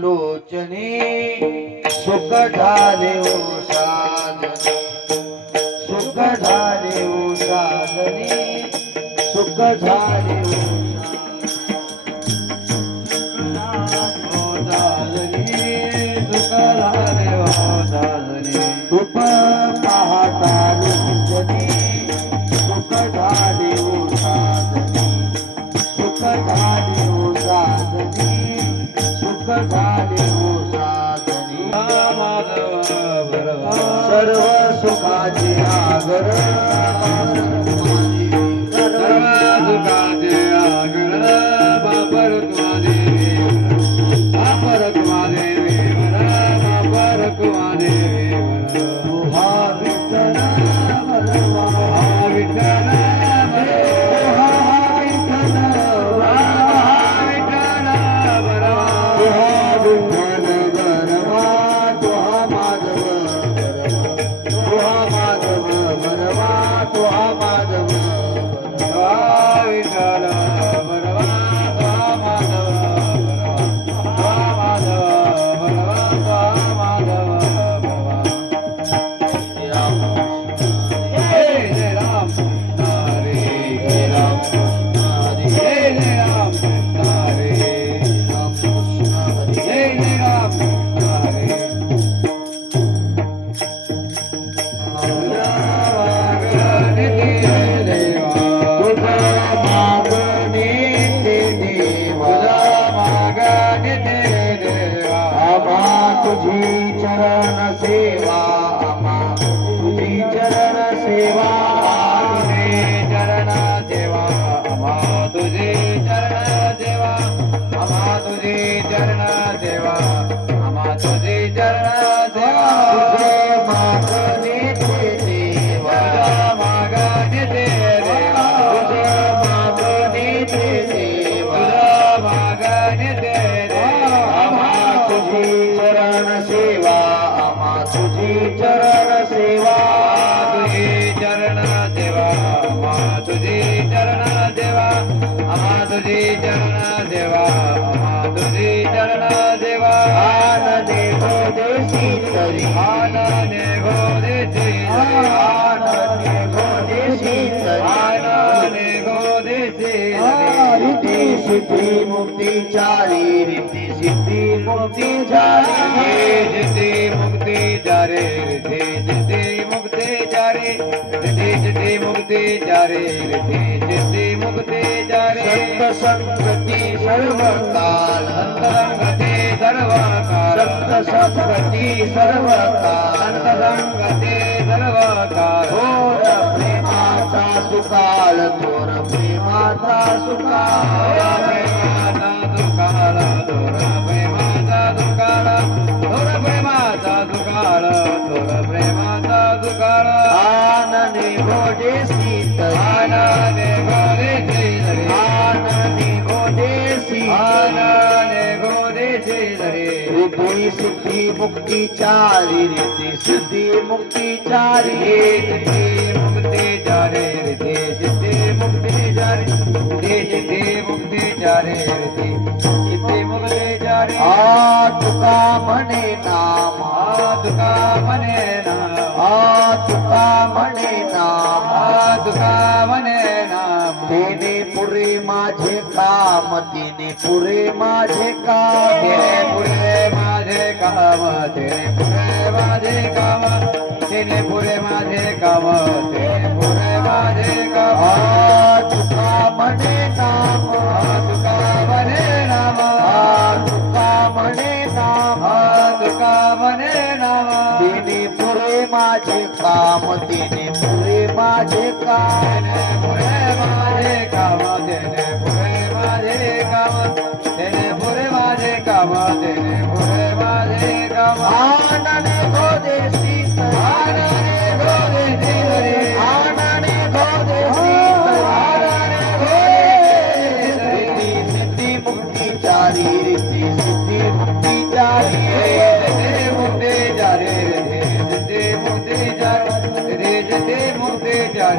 लोचने सुख झाले ओ साधने सुख झाले ओ साधने सुख झाले ओ साधने सुख झाले ओ साधने रूप पाहता लोचने सुख झाले ओ साधने सुख झाले ओ साधने सुख झाले ओ साधने सर्व सुखाचे आगर सर्व सुखाचे आगर बापर तुम्हारे बापर तुम्हारे बापर तुम्हारे तुहा विठ्ठल भरवा विठ्ठल तुझी चरण सेवा आमा तुझी चरण सेवा तुझी चरण सेवा आमा तुझी चरण सेवा आमा तुझी चरण सेवा आमा तुझी चरण सेवा तुझे मागणे ते देवा मागणे ते देवा तुझे मागणे ते देवा मागणे ते देवा आमा तुझी सेवा आमा तुझी चरण सेवा तुझी चरण सेवा आमा तुझी चरण सेवा आमा तुझी चरण सेवा आमा तुझी चरण सेवा आनंदे गोदेशी तरी आनंदे गोदेशी आनंदे गोदेशी तरी आनंदे गोदेशी रीति सिद्धि मुक्ति चारी रीति सिद्धि मुक्ति चारी सिद्धि मुक्ति चारे रीति सिद्धि मुक्ति चारे रीति सिद्धि मुक्ति चारे रीति सिद्धि मुक्ति चारे संत संगति सर्वकाल संत संगति सर्वकाल संत संगति सर्वकाल संत संगति सर्वकाल थोर प्रेमाचा सुकाल थोर प्रेमाचा सुकाल प्रेमाचा सुकाल थोर प्रेमाचा सुकाल थोर प्रेमाचा सुकाल थोर प्रेमाचा सुकाल आनंदे गोदेशी आनंदे गोदेशी आनंदे गोदेशी आनंदे गोदेशी रीति सिद्धि मुक्ति चारी रीति सिद्धि मुक्ति चारी रीति मुक्ति चारे रीति सिद्धि मुक्ति चारे रीति सिद्धि मुक्ति चारे रीति सिद्धि मुक्ति चारे तुका म्हणे नाम तुका म्हणे नाम तुका म्हणे नाम तुका म्हणे नाम तिने पुरे माझे काम तिने पुरे माझे काम तिने पुरे माझे काम तिने पुरे माझे काम तिने पुरे माझे काम तिने पुरे माझे काम तुका म्हणे नाम तुका म्हणे नाम तुका म्हणे नाम तुका म्हणे नाम तिने पुरे माझे काम तिने पुरे माझे काम पुरे माझे काम तिने पुरे माझे काम तिने पुरे माझे काम तिने पुरे माझे काम आनंदे गोदेशी आनंदे गोदेशी आनंदे गोदेशी आनंदे गोदेशी रीति सिद्धि मुक्ति चारी रीति सिद्धि मुक्ति चारी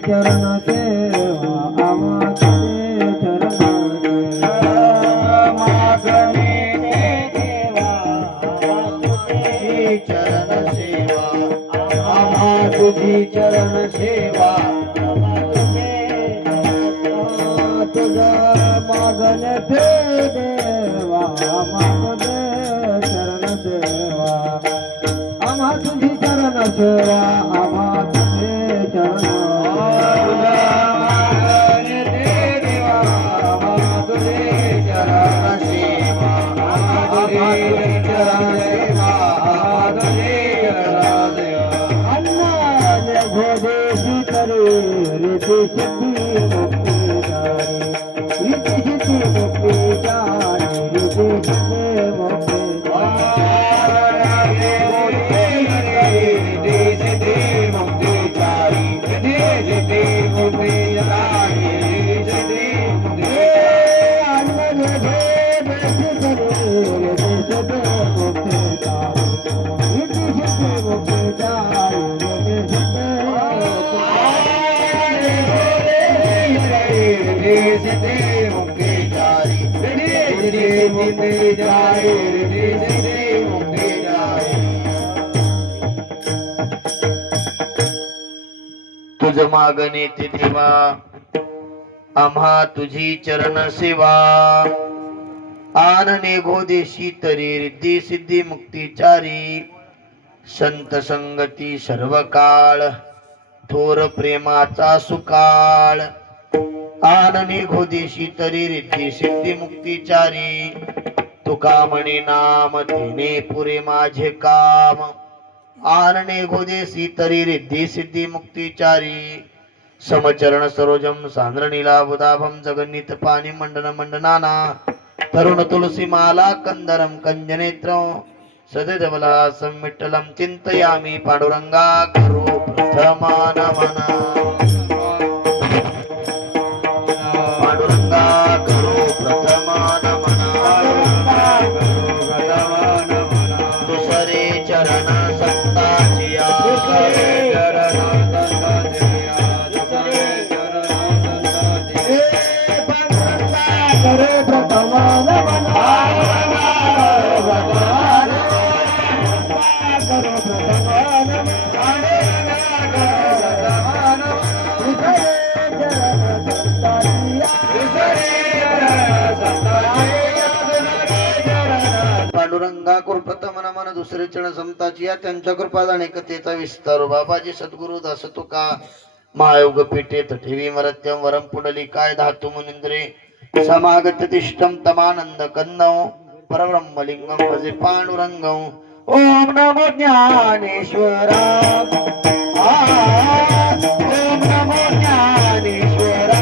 चरण सेवा आम्हा तुझे चरण मागणे देवा तुझी चरण सेवा आम्हा तुझी चरण सेवा तुझा मागण देवा आम्हा चरण सेवा आम्हा तुझी चरण सेवा आम्हा तुझे चरण तुझा मागण देवा आम्हा तुझे चरण सेवा आम्हा तुझे चरण सेवा आम्हा तुझे चरण सेवा अन्नाने भोदेशी करे रीती सिद्धी मुक्ती जारी रीती सिद्धी मुक्ती जारी रीती सिद्धी मुक्ती तुझ मागणे ते देवा आम्हा तुझी चरण सेवा आनने घोदेशी तरी रिद्धी सिद्धी मुक्तीचारी संत संगती सर्व काळ थोर प्रेमाचा सुकाळ आनने घोदेशी तरी रिद्धी सिद्धी मुक्तीचारी तुका म्हणे नाम तिने पुरे माझे काम आनने घोदेशी तरी रिद्धी सिद्धी मुक्तीचारी समचरण सरोजम सांद्रणीला बुधाभम जगन्नित पाणी मंडन मंडनाना तरुण तुलसी माला कंदरम कंजनेत्रं सददेवला संविठ्ठलं चिंतयामि पांडुरंगा करो प्रथमानमन पांडुरंगा करो प्रथमानमन दुसरे चरण संताचिया पांडुरंगा कृपतम मन दुसरे चरण समताची या त्यांच्या कृपा जाणे कथेचा विस्तार बाबाजी सद्गुरु दास तुका महायोग पीठे ठेवी मरत्यम वरम पुंडली काय धातु मुनिंद्रे समागत तिष्ठम तमानंद कंदं परब्रह्मलिंगम भजे पांडुरंगं ओम नमो ज्ञानेश्वरा ओम नमो ज्ञानेश्वरा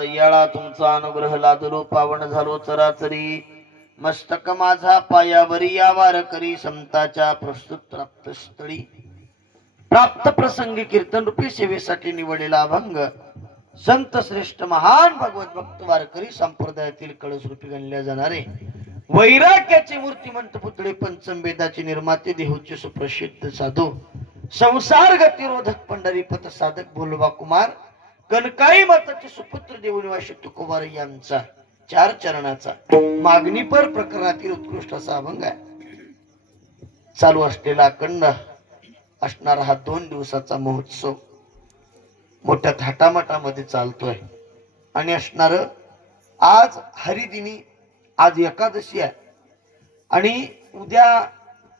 दयाळा तुमचा अनुग्रह लादलो पावन झालो चराचरी मस्तक माझा पायावरी या वार करी समताच्या प्रस्तुत प्राप्त स्थळी प्राप्त प्रसंगी कीर्तन रूपी सेवेसाठी निवडलेला अभंग संत श्रेष्ठ महान भगवत भक्त वारकरी संप्रदायातील कळस रूपी गणल्या जाणारे वैराग्याचे मूर्तिमंत पुतळे पंचम वेदाचे निर्माते देहूचे सुप्रसिद्ध साधू संसार गतिरोधक पंढरीपथ साधक भोलोबा कुमार कनकाई माताचे सुपुत्र देवनिवासी तुकोबार यांचा 4 चरणाचा मागणीपर प्रकरणातील उत्कृष्ट असा अभंग आहे. चालू असलेला अखंड असणारा हा 2 दिवसाचा महोत्सव मोठ्या थाटामाटामध्ये चालतोय आणि असणार आज हरिदिनी आज एकादशी आहे आणि उद्या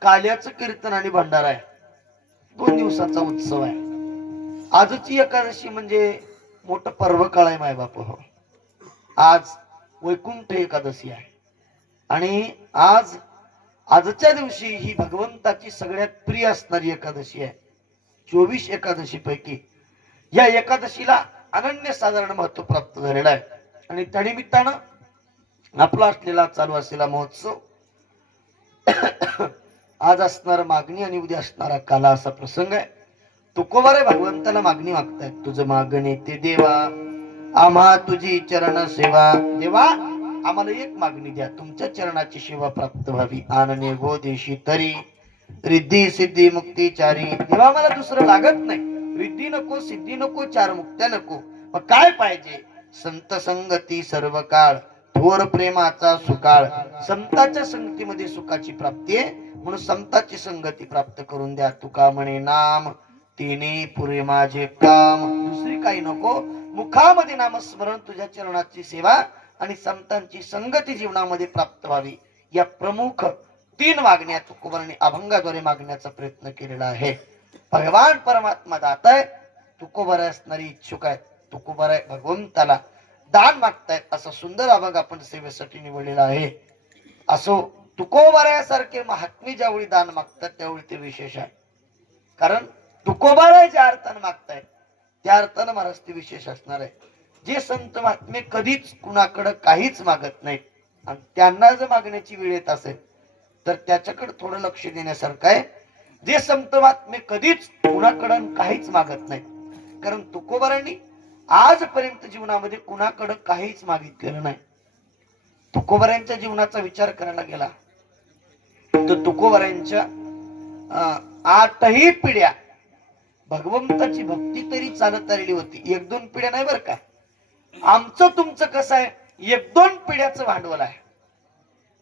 काल्याचं कीर्तन आणि भंडारा आहे. 2 दिवसाचा उत्सव आहे. आजची एकादशी म्हणजे मोठं पर्व काळ आहे माय बाप हो. आज वैकुंठ एकादशी आहे आणि आजच्या दिवशी ही भगवंताची सगळ्यात प्रिय असणारी एकादशी आहे. 24 एकादशी पैकी या एकादशीला अनन्यसाधारण महत्व प्राप्त झालेलं आहे आणि त्यानिमित्तानं आपला असलेला चालू असलेला महोत्सव आज असणार मागणी आणि उद्या असणारा काला असा प्रसंग आहे. तुकोबारे भगवंताला मागणी मागतायत. तुझं मागणे ते देवा आम्हा तुझी चरण सेवा. देवा आम्हाला एक मागणी द्या, तुमच्या चरणाची सेवा प्राप्त व्हावी. आनने गो देशी तरी रिद्धी सिद्धी मुक्ती चारी. देवा आम्हाला दुसरं लागत नाही. रिद्धी नको, सिद्धी नको, 4 मुक्त्या नको. मग काय पाहिजे? संत संगती सर्व काळ थोर प्रेमाचा सुकाळ. संतांच्या संगतीमध्ये सुखाची प्राप्ती आहे म्हणून संतांची संगती प्राप्त करून द्या. तुका म्हणे नाम तिने पुरे माझे काम. दुसरी काही नको, मुखामध्ये नामस्मरण, तुझ्या चरणाची सेवा आणि संतांची संगती जीवनामध्ये प्राप्त व्हावी. या प्रमुख 3 मागण्या तुकोबारांनी अभंगाद्वारे मागण्याचा प्रयत्न केलेला आहे. भगवान परमात्मा दाता आहे, तुकोबारा असणारी इच्छुक आहेत. तुकोबारा भगवंताला दान मागतायत. असा सुंदर अभंग आपण सेवेसाठी निवडलेला आहे. असो तुकोबारासारखे महात्मे ज्यावेळी दान मागतात त्यावेळी ते विशेष आहे. कारण तुकोबारा ज्या अर्थानं मागतायत त्या अर्थानं महाराज ते विशेष असणार आहे. जे संत महात्मे कधीच कुणाकडे काहीच मागत नाहीत आणि त्यांना जर मागण्याची वेळ येत असेल तर त्याच्याकडे थोडं लक्ष देण्यासारखं आहे. जे संत महात्मे कधीच कुणाकडे काहीच मागत नाहीत. कारण तुकोबारांनी आजपर्यंत जीवनामध्ये कुणाकडे काहीच मागितलेलं नाही. तुकोबारांच्या जीवनाचा विचार करायला गेला तर तुकोबारांच्या 8ही पिढ्या भगवंताची भक्ती तरी चालत आलेली होती. 1-2 पिढ्या नाही बर का. आमचं तुमचं कसं आहे, 1-2 पिढ्याचं भांडवल आहे.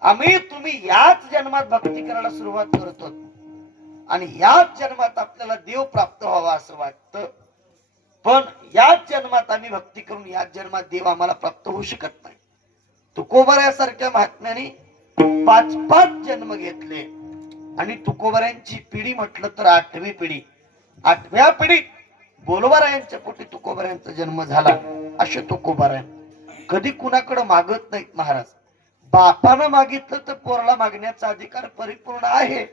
आम्ही तुम्ही याच जन्मात भक्ती करायला सुरुवात करतो आणि याच जन्मात आपल्याला देव प्राप्त व्हावा असं वाटतं. पण याच जन्मात आम्ही भक्ती करून याच जन्मात देव आम्हाला प्राप्त होऊ शकत नाही. तुकोबारासारख्या महात्म्याने 5-5 जन्म घेतले आणि तुकोबारांची पिढी म्हटलं तर 8वी पिढी. 8व्या पिढीत बोलोबारायांच्या पोटी तुकोबारायांचा जन्म झाला. असे तुकोबाराय कधी कुणाकडे मागत नाहीत महाराज. बापानं मागितलं तर पोराला मागण्याचा अधिकार परिपूर्ण आहे.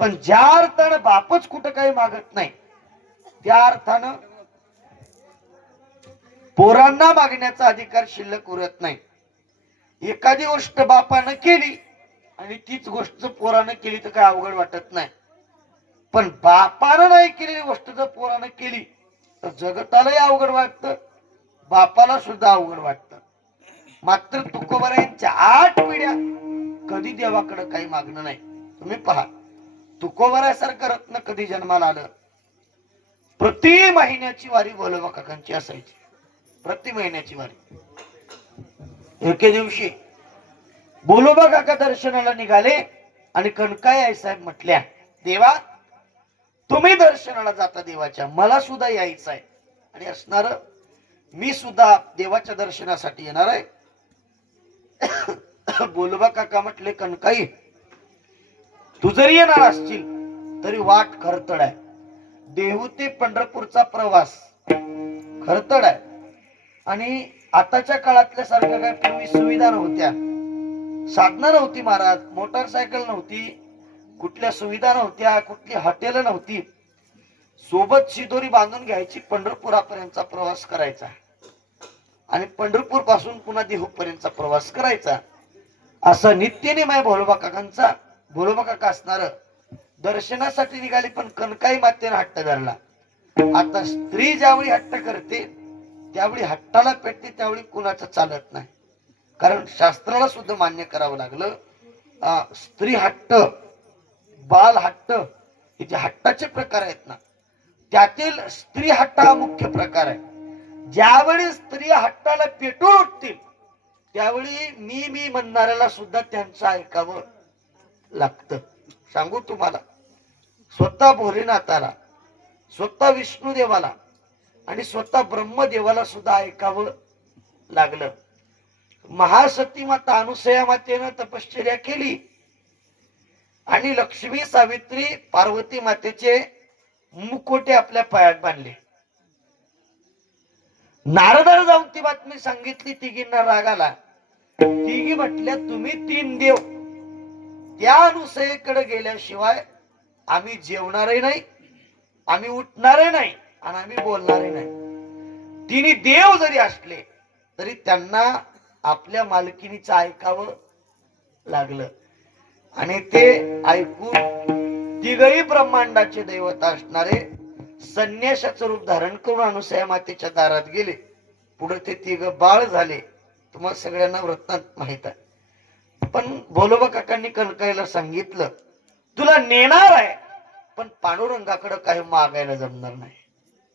पण ज्या अर्थानं बापच कुठं काही मागत नाही त्या अर्थानं पोरांना मागण्याचा अधिकार शिल्लक उरत नाही. एखादी गोष्ट बापानं केली आणि तीच गोष्ट पोरानं केली तर काय अवघड वाटत नाही. पण बापानं नाही केलेली गोष्ट जर पोरानं केली तर जगतालाही अवघड वाटतं, बापाला सुद्धा अवघड वाटतं. मात्र तुकोबारायांच्या 8 पिढ्या कधी देवाकडे काही मागणं नाही. तुम्ही पहा तुकोबारासारखं रत्न कधी जन्माला आलं. प्रति महिन्याची वारी बोलोबा काकांची असायची. प्रति महिन्याची वारी. एके दिवशी बोलोबा काका दर्शनाला निघाले आणि कणकाई आई साहेब म्हटल्या, देवा तुम्ही दर्शनाला जाता देवाच्या, मला सुद्धा यायचं आहे आणि असणार मी सुद्धा देवाच्या दर्शनासाठी येणार आहे. बोलोबा काका म्हटले, कणकाई तू जरी येणार असशील तरी वाट खरतड आहे. देहू ते पंढरपूरचा प्रवास खरतड आहे आणि आताच्या काळातल्या सारख्या काय पूर्वी सुविधा नव्हत्या, साधनं नव्हती महाराज. मोटरसायकल नव्हती, कुठल्या सुविधा नव्हत्या, कुठली हॉटेल नव्हती. सोबत शिदोरी बांधून घ्यायची, पंढरपुरापर्यंतचा प्रवास करायचा. आणि पंढरपूर पासून पुन्हा देहूपर्यंतचा प्रवास करायचा. असा नित्यनेम भोलोबा काकांचा. भोलोबा काका असणार दर्शनासाठी निघाली, पण कनकाई मातेने हट्ट धरला. आता स्त्री ज्यावेळी हट्ट करते त्यावेळी हट्टाला पेटते, त्यावेळी कुणाचं चालत नाही. कारण शास्त्राला सुद्धा मान्य करावं लागलं. स्त्री हट्ट, बाल हट्ट, हे जे हट्टाचे प्रकार आहेत ना, त्यातील स्त्री हट्ट हा मुख्य प्रकार आहे. ज्यावेळी स्त्री हट्टाला पेटून उठतील त्यावेळी मी म्हणणाऱ्याला सुद्धा त्यांचं ऐकावं लागतं. सांगू तुम्हाला, स्वतः भोलेनाथाला, स्वतः विष्णुदेवाला आणि स्वतः ब्रह्मदेवाला सुद्धा ऐकावं लागलं. महासती माता अनुसया मातेनं तपश्चर्या केली आणि लक्ष्मी, सावित्री, पार्वती मातेचे मुकोटे आपल्या पायात बांधले. नारदाला जाऊन ती बातमी सांगितली. तिघींना राग आला. तिघी म्हटल्या, तुम्ही 3 देव त्या अनुसयेकडे गेल्याशिवाय आम्ही जेवणारही नाही, आम्ही उठणारही नाही आणि आम्ही बोलणारही नाही. तिन्ही देव जरी असले तरी त्यांना आपल्या मालकिनीचं ऐकावं लागलं. आणि ते ऐकून तिघही ब्रह्मांडाचे दैवत असणारे संन्यासाचं रूप धारण करून अनुसया मातेच्या दारात गेले. पुढे ते तिघ बाळ झाले. तुम्हाला सगळ्यांना वृत्तांत माहित आहे. पण भोलोबा काकांनी कनकाईला सांगितलं, तुला नेणार आहे पण पांडुरंगाकडे काही मागायला जमणार नाही.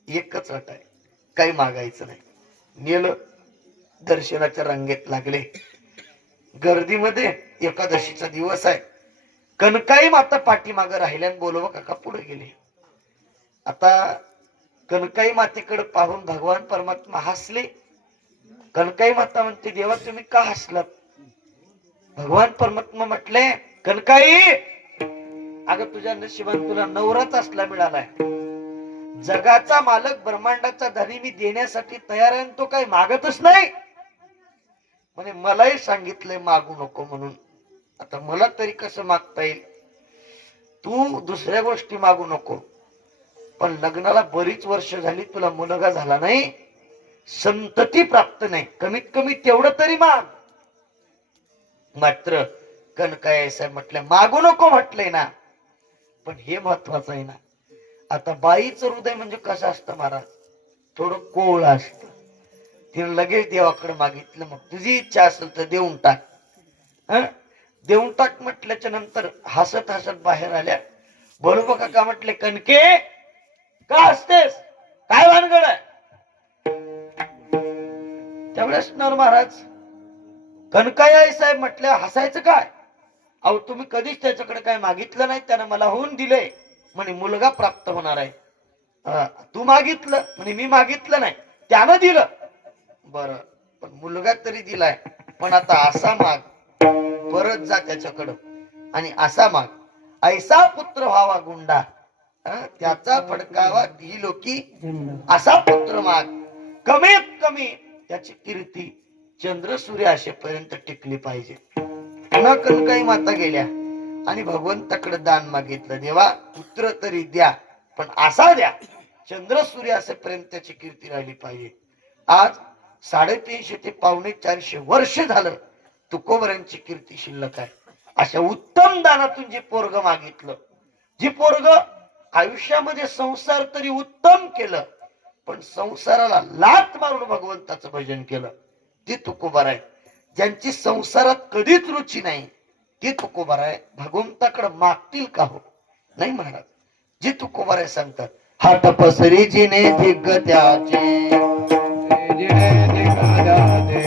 एकच अट आहे, काही मागायचं नाही. नेलं. दर्शनाच्या रांगेत लागले. गर्दीमध्ये एकादशीचा दिवस आहे. कनकाई माता पाठीमागं राहिल्या आणि भोलोबा काका पुढे गेले. आता कनकाई मातेकडे पाहून भगवान परमात्मा हसले. कनकाई माता म्हणते, देवा तुम्ही का हसलात? भगवान परमात्मा म्हटले, कनकाई, अगं तुझ्या नशिबात तुला नवराच असला मिळालाय. जगाचा मालक, ब्रह्मांडाचा धनी मी देण्यासाठी तयार आहे. तो काही मागतच नाही. म्हणे मलाही सांगितलंय मागू नको म्हणून. आता मला तरी कसं मागता येईल? तू दुसऱ्या गोष्टी मागू नको, पण लग्नाला बरीच वर्ष झाली, तुला मुलगा झाला नाही, संतती प्राप्त नाही, कमीत कमी तेवढं तरी माग. मात्र कनकाई साहेब म्हटलं, मागू नको म्हटलंय ना, पण हे महत्वाचं आहे ना. आता बाईचं हृदय म्हणजे कसं असतं महाराज? थोडं कोवळ असतं. तिने लगेच देवाकडे मागितलं, मग तुझी इच्छा असेल तर देऊन टाक. देऊन टाक म्हटल्याच्या नंतर हसत हसत बाहेर आल्या. भोलोबा काका म्हटले, कनके का असतेस? काय भानगड आहे? त्यावेळेस नर महाराज कनकाई साहेब म्हटल्या, हसायचं काय? अहो तुम्ही कधीच त्याच्याकडे काय मागितलं नाही, त्यानं मला होऊन दिले म्हणे मुलगा प्राप्त होणार आहे. तू मागितलं म्हणे मी मागितलं नाही, त्यानं दिलं. बर, पण मुलगा तरी दिलाय, पण आता असा माग, परत जा त्याच्याकडं आणि असा माग, ऐसा पुत्र व्हावा गुंडा, त्याचा फडकावा ही लोकी, असा पुत्र माग. कमीत कमी त्याची कीर्ती चंद्र सूर्य असेपर्यंत टिकली पाहिजे. पुन्हा कनकाई माता गेल्या आणि भगवंताकडे दान मागितलं, देवा पुत्र तरी द्या, पण असा द्या चंद्र सूर्य असेपर्यंत त्याची कीर्ती राहिली पाहिजे. आज 350 ते 450 वर्ष झालं तुकोबरांची कीर्ती शिल्लक आहे. अशा उत्तम दानातून जे पोरग मागितलं, जी पोरग आयुष्यामध्ये संसार तरी उत्तम केलं, पण संसाराला लात मारून भगवंताचं भजन केलं, ते तुकोबार आहे. ज्यांची संसारात कधीच रुची नाही ते तुकोबार आहे. भगवंताकडे मागतील का हो? नाही महाराज. जे तुकोबार आहे सांगतात, हात पसरी जिने दिग्गत्याचे, हात पसरी जिने दिग्गत्याचे,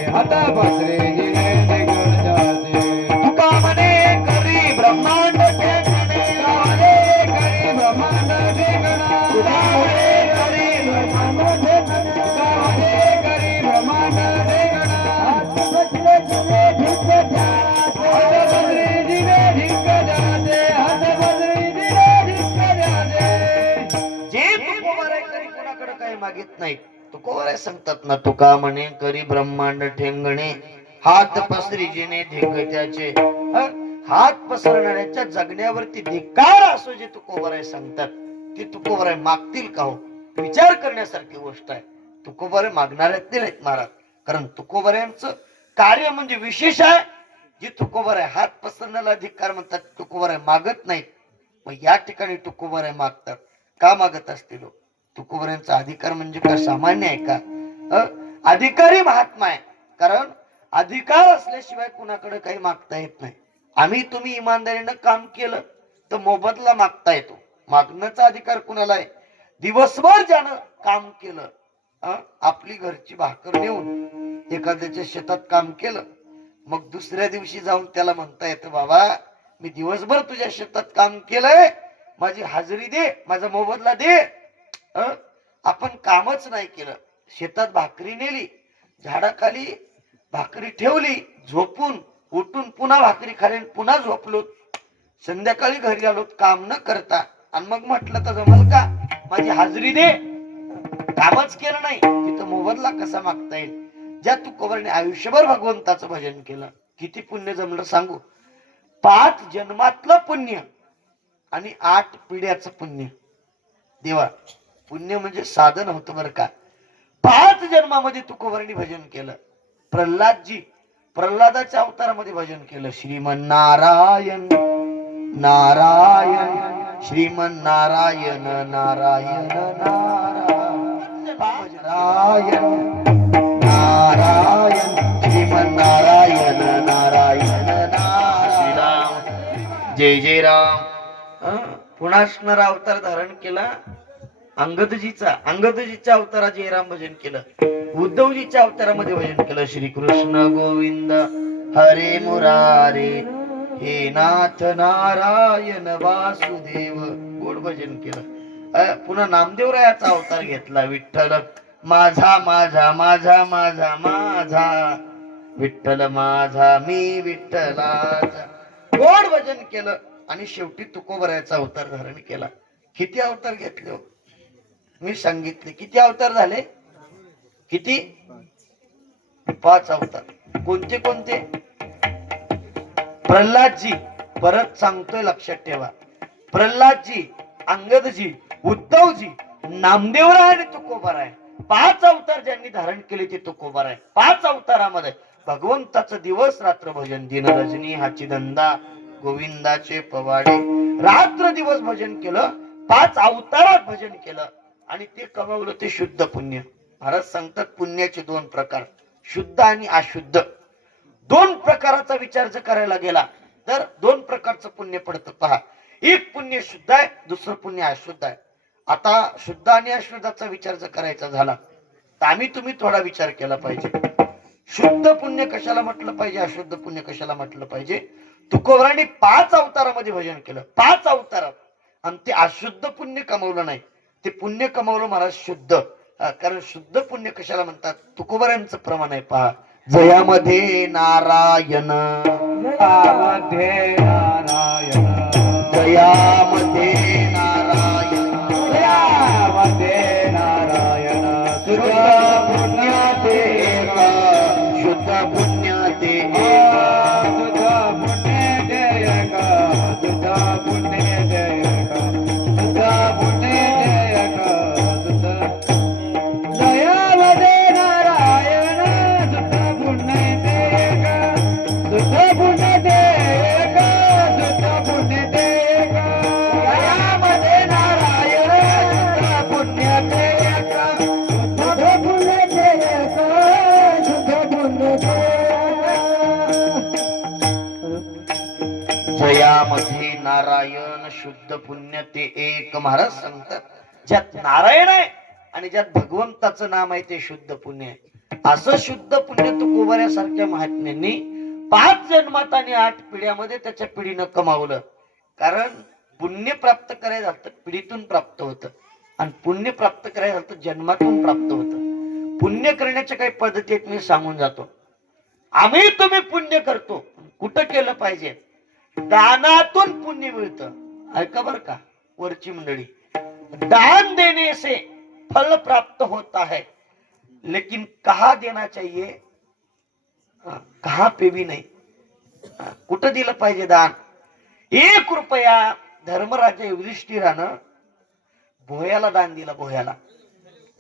तुका म्हणे करी ब्रह्मांड ठेंगणे, करी ब्रह्मांड ठेंगणा, तुका म्हणे करी ब्रह्मांड ठेंगणे, करी ब्रह्मांड ठेंगणा, हात पसरी जिने दिग्गत्याचे, हात पसरी जिने दिग्गत्याचे, हात पसरी जिने दिग्गत्याचे. जे तुकोबार आहे कधी कोणाकडे काही मागित नाही. तुकोबार सांगतात ना, तुका म्हणे करी ब्रह्मांड ठेंगणे, हात पसरी जिने दिग्गत्याचे. हात पसरणाऱ्याच्या जगण्यावरती धिक्कार असो, जे तुकोबार सांगतात ते तुकोबार मागतील का हो? विचार करण्यासारखी गोष्ट आहे. तुकोबार मागणाऱ्यात नाहीत महाराज, कारण तुकोबऱ्यांचं कार्य म्हणजे विशेष आहे. जे तुकोबर आहे हात पसरण्याला अधिकार म्हणतात, तुकोबर आहे मागत नाहीत. मग या ठिकाणी तुकोबर आहे मागतात. का मागत असतील? तुकोबऱ्यांचा अधिकार म्हणजे का सामान्य आहे का? अधिकारी महात्मा आहे. कारण अधिकार असल्याशिवाय कुणाकडे काही मागता येत नाही. आम्ही तुम्ही इमानदारीनं काम केलं तर मोबदला मागता येतो. मागण्याचा अधिकार कुणाला आहे? दिवसभर ज्यानं काम केलं, आपली घरची भाकर नेऊन एखाद्याच्या शेतात काम केलं, मग दुसऱ्या दिवशी जाऊन त्याला म्हणता येतं, बाबा मी दिवसभर तुझ्या शेतात काम केलंय, माझी हाजरी दे, माझा मोबदला दे. आपण कामच नाही केलं, शेतात भाकरी नेली, झाडाखाली भाकरी ठेवली, झोपून उठून पुन्हा भाकरी खाली पुन्हा झोपलो, संध्याकाळी घरी आलो काम न करता, आणि मग म्हटलं तर जमल का? माझी हाजरी दे. कामच केलं नाही, तिथं मोबदला कसा मागता येईल? ज्या तुकोबराने आयुष्यभर भगवंताचं भजन केलं, किती पुण्य जमलं सांगू? 5 जन्मातलं पुण्य आणि 8 पिढ्याचं पुण्य. देवा, पुण्य म्हणजे साधन होतं बरं का. 5 जन्मामध्ये तुकोबराने भजन केलं. प्रल्हादाच्या अवतारामध्ये भजन केलं. श्रीमन नारायण नारायण श्रीमन नारायण नारायण नारायण नारायण श्रीमन नारायण नारायण नारायण. जय जय राम. पुन्हा असणारा अवतार धारण केला अंगदजीच्या अवतारा जयराम भजन केलं. उद्धवजीच्या अवतारामध्ये भजन केलं. श्रीकृष्ण गोविंद हरे मुरारे हे नाथ नारायण वासुदेव, गोड भजन केलं. पुन्हा नामदेवरायाचा अवतार घेतला. विठ्ठल माझा माझा माझा माझा माझा, विठ्ठल माझा मी विठ्ठलाचा, गोड भजन केलं. आणि शेवटी तुकोबरायाचा अवतार धारण केला. किती अवतार घेतले हो? मी सांगितले किती अवतार झाले? किती? 5 अवतार. कोणते कोणते? प्रल्हादजी, परत सांगतोय लक्षात ठेवा, प्रल्हादजी, अंगदजी, उद्धवजी, नामदेवराय आणि तुकोबराय, 5 अवतार ज्यांनी धारण केले ते तुकोबराय. 5 अवतारामध्ये भगवंताचं दिवस रात्र भजन, दिन रजनी हाची धंदा, गोविंदाचे पवाडे, रात्र दिवस भजन केलं. 5 अवतारात भजन केलं आणि ते कमवलं ते शुद्ध पुण्य. महाराज सांगतात पुण्याचे 2 प्रकार, शुद्ध आणि अशुद्ध. 2 प्रकाराचा विचार जर करायला गेला तर 2 प्रकारचं पुण्य पडतं. पहा, एक पुण्य शुद्ध आहे, दुसरं पुण्य अशुद्ध आहे. आता शुद्ध आणि अशुद्धाचा विचार जर करायचा झाला तर आम्ही तुम्ही थोडा विचार केला पाहिजे. शुद्ध पुण्य कशाला म्हटलं पाहिजे, अशुद्ध पुण्य कशाला म्हटलं पाहिजे? तुकोबरांनी 5 अवतारामध्ये भजन केलं, 5 अवतारात, आणि ते अशुद्ध पुण्य कमवलं नाही, ते पुण्य कमवलं महाराज शुद्ध. कारण शुद्ध पुण्य कशाला म्हणतात? तुकोबरांचं प्रमाण आहे. पहा, जयामध्ये नारायण, जयामध्ये नारायण, जयामध्ये नारायण, जयामध्ये नारायण, शुद्ध पुण्य ते एका, शुद्ध पुण्य ते एका, शुद्ध पुण्य ते एका, शुद्ध पुण्य ते एका, शुद्ध पुण्य ते एका, शुद्ध जयामध्ये नारायण, शुद्ध पुण्य ते एका, शुद्ध पुण्य ते एका, शुद्ध पुण्य ते एका, जयामध्ये नारायण, शुद्ध पुण्य ते एका, शुद्ध पुण्य ते एका, शुद्ध पुण्य ते एका. जयामध्ये नारायण, शुद्ध पुण्य ते एक. महाराज सांगतात ज्यात नारायण आहे आणि ज्यात भगवंताचं नाम आहे ते शुद्ध पुण्य आहे. असं शुद्ध पुण्य तुकोबऱ्यासारख्या महात्म्यांनी 5 जन्मात आणि 8 पिढ्यामध्ये त्याच्या पिढीनं कमावलं. कारण पुण्य प्राप्त करायचं झालं तर पिढीतून प्राप्त होतं, आणि पुण्य प्राप्त करायचं झालं तर जन्मातून प्राप्त होतं. पुण्य करण्याच्या काही पद्धती आहेत, मी सांगून जातो. आम्ही तुम्ही पुण्य करतो, कुठं केलं पाहिजे? दानातून पुण्य मिळतं. ऐका बर का वरची मंडळी, दान देने से फल प्राप्त होता है, लेकिन कहा देना चाहिए, कहा पे भी नहीं. कुठं दिलं पाहिजे दान? 1 रुपया धर्मराजा युधिष्ठिरानं भोयाला दान दिलं, भोयाला.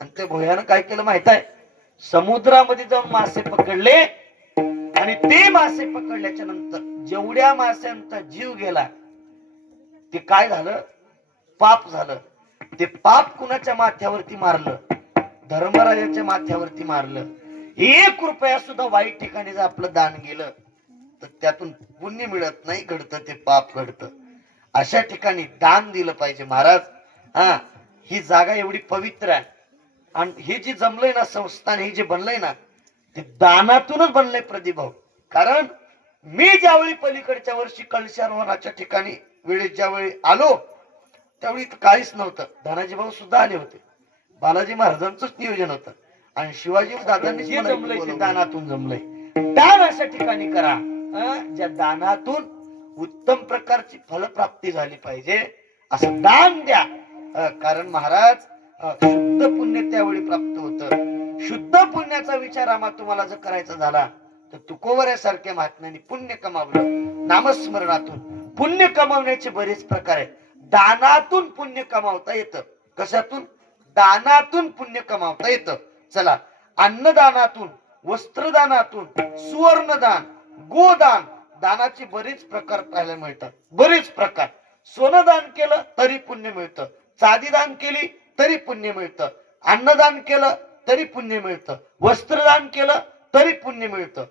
आणि त्या भोयानं काय केलं माहित आहे? समुद्रामध्ये जाऊन मासे पकडले आणि ते मासे पकडल्याच्या नंतर जेवढ्या माशांचा जीव गेला ते काय झालं, पाप झालं. ते पाप कुणाच्या माथ्यावरती मारलं, धर्मराजाच्या माथ्यावरती मारलं. 1 रुपया सुद्धा वाईट ठिकाणी जर आपलं दान गेलं तर त्यातून पुण्य मिळत नाही, घडतं ते पाप घडतं. अशा ठिकाणी दान दिलं पाहिजे महाराज. हा, ही जागा एवढी पवित्र आहे आणि हे जे जमलंय ना संस्थान, हे जे बनलंय ना ते दानातूनच बनलंय प्रतिभाव. कारण मी ज्यावेळी पलीकडच्या वर्षी कळशारोहणाच्या ठिकाणी वेळेस ज्यावेळी आलो त्यावेळी काहीच नव्हतं. धनाजी भाऊ सुद्धा आले होते, बालाजी महाराजांचंच नियोजन होतं आणि शिवाजी दादांनी जे जमलंय ते दानातून जमलंय. दान अशा ठिकाणी करा ज्या दानातून उत्तम प्रकारची फलप्राप्ती झाली पाहिजे, असं दान द्या. कारण महाराज शुद्ध पुण्य त्यावेळी प्राप्त होतं. शुद्ध पुण्याचा विचार आम्हा तुम्हाला जर करायचा झाला तर तुकोबऱ्यासारख्या महात्म्यांनी पुण्य कमावलं. नामस्मरणातून पुण्य कमावण्याचे बरेच प्रकार आहेत. दानातून पुण्य कमावता येतं. कशातून? दानातून पुण्य कमावता येतं. चला, अन्नदानातून, वस्त्रदानातून, सुवर्णदान, गोदान, दानाचे बरेच प्रकार पाहायला मिळतात. बरेच प्रकार. सोनं दान केलं तरी पुण्य मिळतं, चांदी दान केली तरी पुण्य मिळतं, अन्नदान केलं तरी पुण्य मिळतं, वस्त्रदान केलं तरी पुण्य मिळतं,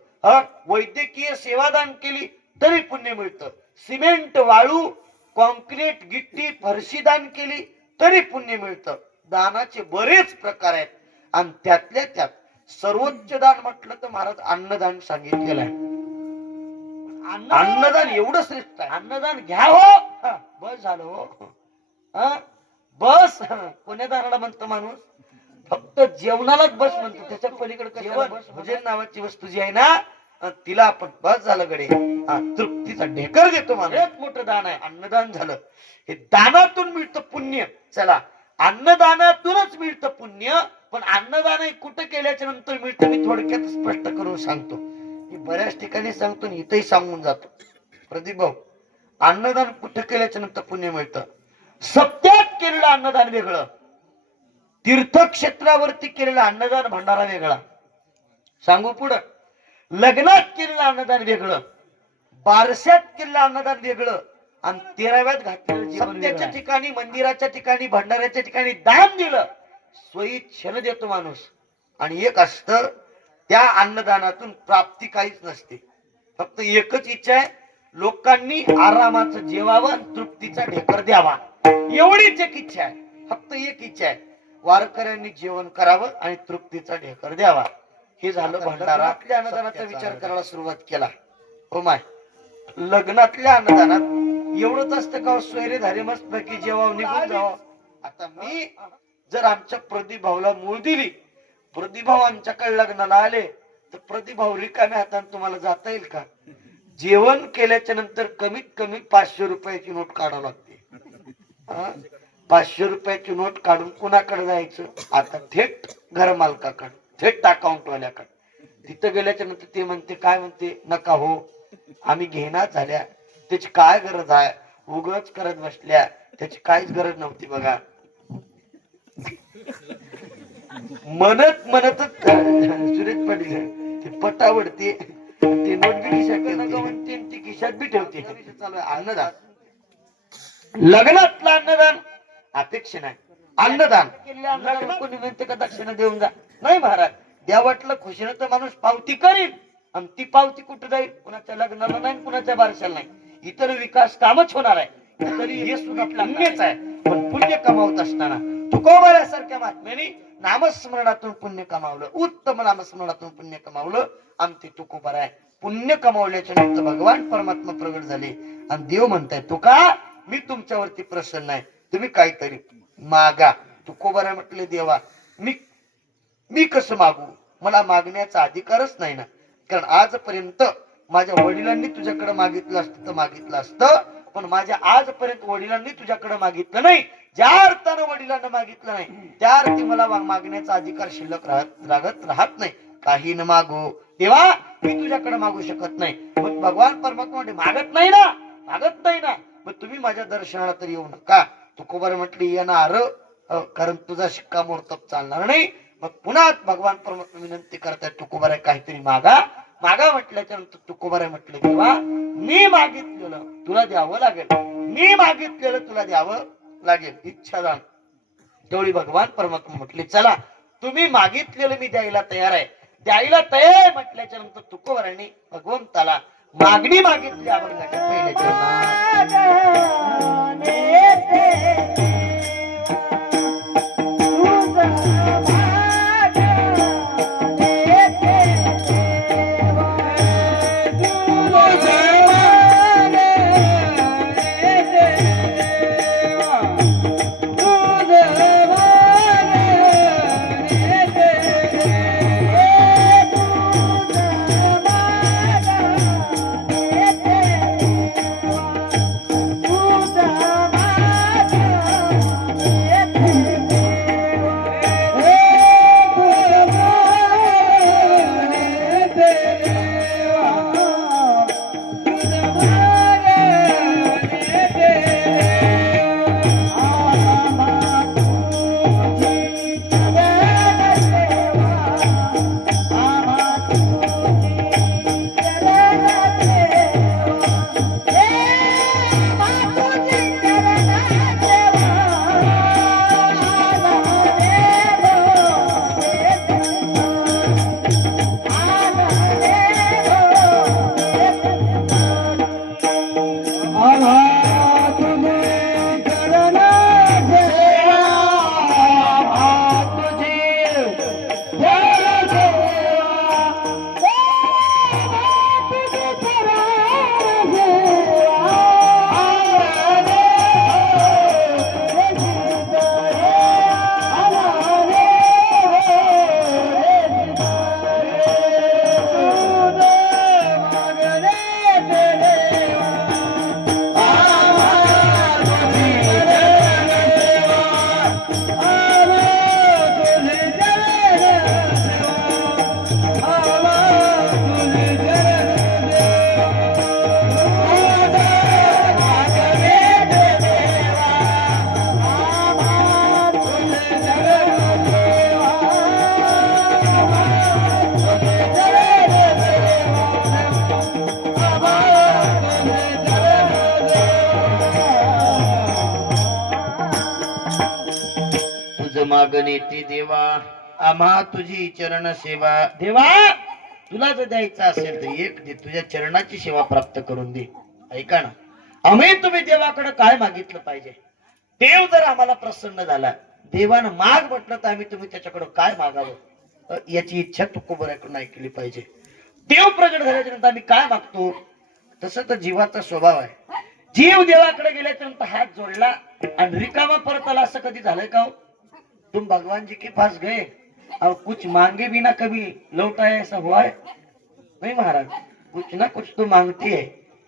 वैद्यकीय सेवा दान केली तरी पुण्य मिळतं, सिमेंट, वाळू, कॉन्क्रीट, गिट्टी, फरशी दान केली तरी पुण्य मिळतं. दानाचे बरेच प्रकार आहेत आणि त्यातल्या त्यात सर्वोच्च दान म्हटलं तर महाराज अन्नदान सांगितलेलं आहे. अन्नदान एवढं श्रेष्ठ आहे. अन्नदान घ्या हो, बस झालं हो. बस पुण्यदानाला म्हणतो माणूस, फक्त जेवणालाच बस म्हणतो. त्याच्या पलीकडे भोजन नावाची वस्तू जी आहे ना तिला आपण बस झालं गडे, तृप्तीचा ढेकर देतो माणूस. मोठं दान आहे अन्नदान झालं. हे दानातून मिळतं पुण्य. चला, अन्नदानातूनच मिळतं पुण्य. पण अन्नदान कुठं केल्याच्या नंतर मिळतं मी थोडक्यात स्पष्ट करून सांगतो. मी बऱ्याच ठिकाणी सांगतो आणि इथंही सांगून जातो. प्रदीप भाऊ, अन्नदान कुठं केल्याच्या नंतर पुण्य मिळतं. सत्यात केलेलं अन्नदान वेगळं, तीर्थक्षेत्रावरती केलेलं अन्नदान भंडारा वेगळा. सांगू पुढं, लग्नात केलेलं अन्नदान वेगळं, बारशात केलेलं अन्नदान वेगळं आणि 13व्यात घातलेलं सत्याच्या ठिकाणी, मंदिराच्या ठिकाणी, भंडाऱ्याच्या ठिकाणी दान दिलं स्वइच्छेनं देतो माणूस. आणि एक असतं त्या अन्नदानातून प्राप्ती काहीच नसते, फक्त एकच इच्छा आहे, लोकांनी आरामाचं जेवावं आणि तृप्तीचा ढेकर द्यावा, एवढीच एक इच्छा आहे. फक्त एक इच्छा आहे, वारकऱ्यांनी जेवण करावं आणि तृप्तीचा ढेकर द्यावा. हे झालं भंडारा. अन्नदानाचा विचार करायला सुरुवात केला. हो माय, लग्नातल्या अन्नदानात एवढंच असतं का सोयरे धारे मस्त पैकी जेवावं निघून जावं. आता मी जर आमच्या प्रदीप भाऊला मूळ दिली, प्रदीप भाऊ आमच्याकडे लग्नाला आले तर प्रदीप भाऊ रिकाम्या हाताने तुम्हाला जाता येईल का? जेवण केल्याच्या नंतर कमीत कमी 500 रुपयाची नोट काढावं लागते. 500 रुपयाची नोट काढून कुणाकडे जायचं? आता थेट घर मालकाकडे, थेट अकाउंट वाल्याकडे. तिथं गेल्याच्या नंतर ते म्हणते, काय म्हणते, नका हो आम्ही घेणार झाल्या, त्याची काय गरज आहे, उगाच करत बसल्या, त्याची काहीच गरज नव्हती बघा. म्हणत म्हणतच सुरेश पाटील ते पटावडते, ते नोट बी खिशात खिशात बी ठेवते. चालू आहे अन्नदान. लग्नातलं अन्नदान अपेक्षा नाही. अन्नदान कोणी म्हणते का दक्षिणा देऊन जा, नाही महाराज. द्या वाटलं खुशीनं तर माणूस पावती करील आणि ती पावती कुठे जाईल? कुणाच्या लग्नाला नाही, कुणाच्या बारशाला नाही. इतर विकास कामच होणार आहे, तरी हे सुद्धा पुण्यच आहे. पण पुण्य कमावत असताना तुकोबाऱ्यासारख्या महात्म्याने नामस्मरणातून पुण्य कमावलं, उत्तम नामस्मरणातून पुण्य कमावलं आणि ते तुकोबार आहे. पुण्य कमावल्याच्या नंतर भगवान परमात्मा प्रगट झाले आणि देव म्हणताय, तुका मी तुमच्यावरती प्रसन्न आहे, तुम्ही काहीतरी मागा. तुकोबारा म्हटले, देवा मी कसं मागू? मला मागण्याचा अधिकारच नाही ना. कारण आजपर्यंत माझ्या वडिलांनी तुझ्याकडे मागितलं असतं तर मागितलं असतं, पण माझ्या आजपर्यंत वडिलांनी तुझ्याकडे मागितलं नाही. ज्या अर्थानं वडिलांना मागितलं नाही त्या अर्थी मला मागण्याचा अधिकार शिल्लक राहत नाही. काही न मागू तेव्हा मी तुझ्याकडे मागू शकत नाही. मग भगवान परमात्मा मागत नाही ना, मागत नाही ना, मग तुम्ही माझ्या दर्शनाला तरी येऊ नका. तुकोबार म्हटली, येणार, कारण तुझा शिक्कामोर्तब चालणार नाही. मग पुन्हा भगवान परमात्मा विनंती करतायत तुकोबाराय काहीतरी मागा. मागा म्हटल्याच्या नंतर तुकोबाराय म्हटले देवा मी मागितलेलं तुला द्यावं लागेल, मी मागितलेलं तुला द्यावं लागेल, इच्छा जाण. तेवढी भगवान परमात्मा म्हटले चला तुम्ही मागितलेलं मी द्यायला तयार आहे, द्यायला तयार आहे म्हटल्याच्या नंतर तुकोबारायांनी भगवंताला मागणी मागितली अभंगाच्या पहिल्या चरणात. मागणे ते देवा आम्हा तुझी चरण सेवा. देवा तुला जर द्यायचं असेल तर एक दे, तुझ्या चरणाची सेवा प्राप्त करून दे. ऐका ना आम्ही तुम्ही देवाकडे काय मागितलं पाहिजे, देव जर आम्हाला प्रसन्न झाला, देवानं माग म्हटलं तर आम्ही तुम्ही त्याच्याकडे काय मागावं याची इच्छा तुकोबाराकडून ऐकली पाहिजे. देव प्रगट झाल्याच्या नंतर आम्ही काय मागतो, तसं तर जीवाचा स्वभाव आहे. जीव देवाकडे गेल्याच्या नंतर हात जोडला आणि रिकामा परत आला असं कधी झालंय का? तुम भगवान जी के पास गए और कुछ मांगे बिना कभी लौट आए, ऐसा हुआ है? नहीं महाराज, कुछ ना कुछ तो मांगती है.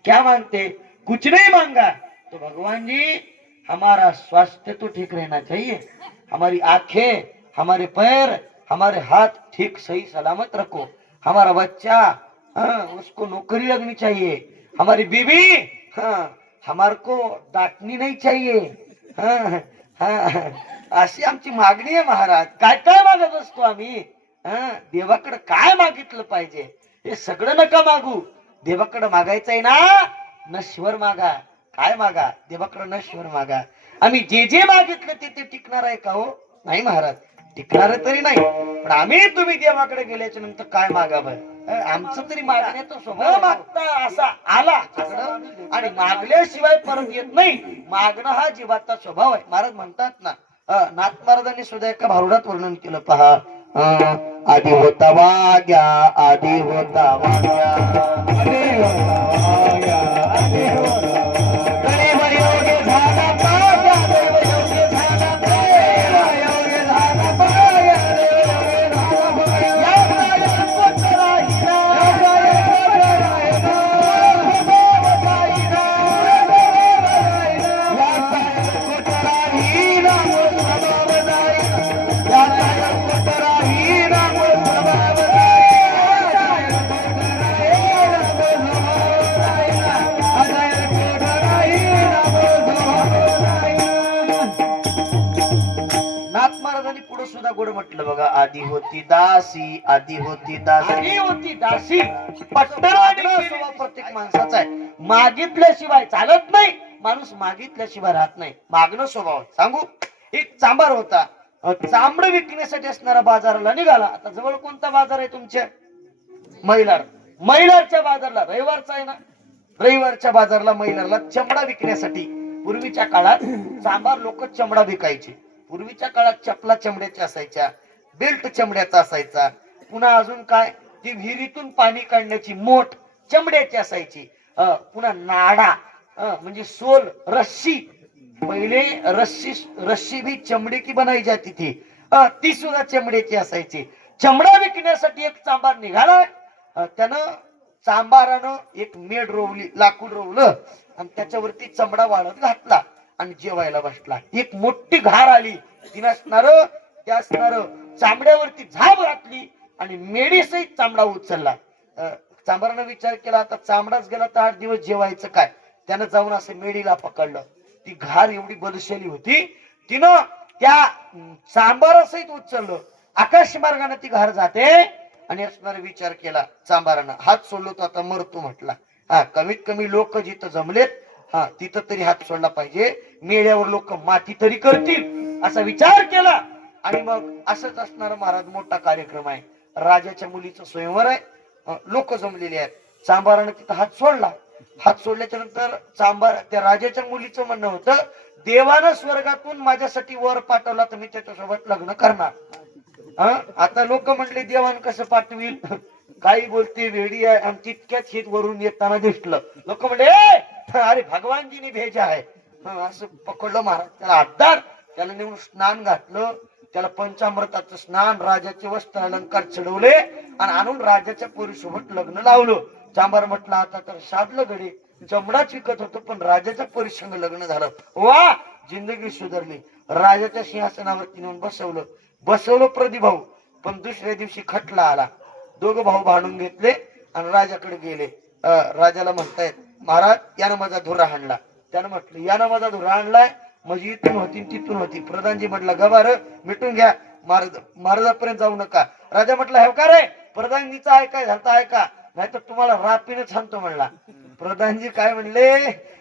क्या मांगते? कुछ नहीं मांगा तो भगवान जी हमारा स्वास्थ्य तो ठीक रहना चाहिए, हमारी आंखें, हमारे पैर, हमारे हाथ ठीक सही सलामत रखो, हमारा बच्चा उसको नौकरी लगनी चाहिए, हमारी बीवी हमारे को डांटनी नहीं चाहिए. अशी आमची मागणी आहे महाराज. काय काय मागत असतो आम्ही. देवाकडे काय मागितलं पाहिजे हे सगळं नका मागू. देवाकडे मागायचं आहे ना, नश्वर मागा. काय मागा? देवाकडे नश्वर मागा. आम्ही जे जे मागितलं ते टिकणार आहे का हो? नाही महाराज, टिकणार तरी नाही. पण आम्ही तुम्ही देवाकडे गेल्याच्या नंतर काय मागावं, आमचं तरी मागण्याचा स्वभाव मागता असा आला आणि मागल्याशिवाय परत येत नाही. मागणं हा जीवाचा स्वभाव आहे. महाराज म्हणतात ना, नाथ महाराजांनी सुद्धा एका भारुडात वर्णन केलं पहा. आधी होता वाग्या, आधी होता वाग्या, आधी होता वाग्या, आधी होता योग्य झाला पाया, देव योग्य झाला पाया, योग्य झाला पाया, देव योग्य झाला पाया. या पाया कोटरा हिरा, या पाया कोटरा हिरा, देव पाहिला, या पाया कोटरा हिरा, स्वभाव जाई, या पाया कोटरा हिरा, स्वभाव जाई, या कोटरा हिरा, स्वभाव जाई, अजय कोटरा हिरा, स्वभाव जाई. नाथ महाराजांनी पुढे सुद्धा गोड म्हटलं बघा. आधी आधी होती दासी, आधी होती दासी. आधी होती दासी. पट्टराणी स्वभाव प्रत्येक माणसाचा आहे. मागितल्याशिवाय चालत नाही. माणूस मागितल्याशिवाय राहत नाही. मागणं स्वभाव. सांगू, एक चांभार होता. चांबड विकण्यासाठी असणारा बाजाराला निघाला. आता जवळ कोणता बाजार आहे तुमच्या? महिलार. महिलारच्या बाजारला, रविवारचा आहे ना, रविवारच्या बाजारला महिलारला चमडा विकण्यासाठी. पूर्वीच्या काळात चांभार लोक चमडा विकायचे. पूर्वीच्या काळात चपला चमड्याच्या असायच्या, बेल्ट चमड्याचा असायचा. पुन्हा अजून काय, ती विहिरीतून पाणी काढण्याची मोठ चमड्याची असायची. पुन्हा नाडा म्हणजे सोल, रस्सी. पहिले रस्सी भी चमडे की बनाई जाती थी, ती सुद्धा चमड्याची असायची. चमडा विकण्यासाठी एक चांभार निघाला. त्यानं चांभारानं एक मेड रोवली, लाकूड रोवलं आणि त्याच्यावरती चमडा वाळत घातला आणि जेवायला बसला. एक मोठी घार आली. तिनं असणार चांबड्यावरती झाप घातली आणि मेडीसहित चांबडा उचलला. चांभारानं विचार केला, आता चांबडाच गेला तर 8 दिवस जेवायचं काय. त्यानं जाऊन असं मेडीला पकडलं. ती घार एवढी बलशाली होती, तिनं त्या चांभारासहित उचललं. आकाश मार्गाने ती घार जाते आणि असणारा विचार केला चांभारानं, हात सोडलो तर आता मरतो म्हटला. कमीत कमी लोक जिथं जमलेत तिथं तरी हात सोडला पाहिजे. मेल्यावर लोक माती तरी करतील असा विचार केला. आणि मग असंच असणारा महाराज मोठा कार्यक्रम आहे. राजाच्या मुलीचं स्वयंवर आहे. लोक जमलेली आहेत. चांभारानं तिथं हात सोडला. हात सोडल्याच्या नंतर चांभार, त्या राजाच्या मुलीचं म्हणणं होतं, देवानं स्वर्गातून माझ्यासाठी वर पाठवला तर मी त्याच्यासोबत लग्न करणार. आता लोक म्हणले देवान कसं पाठवील, काही बोलते वेडी आहे. आणि तितक्याच हेत वरून येताना दिसलं. लोक म्हणले अरे भगवानजीने भेजा आहे. असं पकडलं महाराज त्याला हातदार. त्याला नेऊन स्नान घातलं. त्याला पंचामृताचं स्नान, राजाचे वस्त्र अलंकार चढवले आणि आणून राजाच्या पोरीसोबत लग्न लावलं. चांभार म्हटलं आता तर साधलं गडे, चमडाच विकत होतो पण राजाच्या पोरीसंग लग्न झालं. वा, जिंदगी सुधारली. राजाच्या सिंहासनावरती नेऊन बसवलं प्रतिभाऊ. पण दुसऱ्या दिवशी खटला आला. दोघं भाऊ भांडून घेतले आणि राजाकडे गेले. राजाला म्हणतायत, महाराज यानं माझा धुरा हाणला. त्यानं म्हटलं यानं माझा धुरा हाणलाय म्हणजे इथून होती तिथून होती. प्रधानजी म्हटलं गबार मिटून घ्या, महाराजापर्यंत जाऊ नका. राजा म्हटलं हे का रे, प्रधानजीचा ऐकाय झालता ऐका, नाही तर तुम्हाला रापीने सांगतो म्हणला. प्रधानजी काय म्हणले,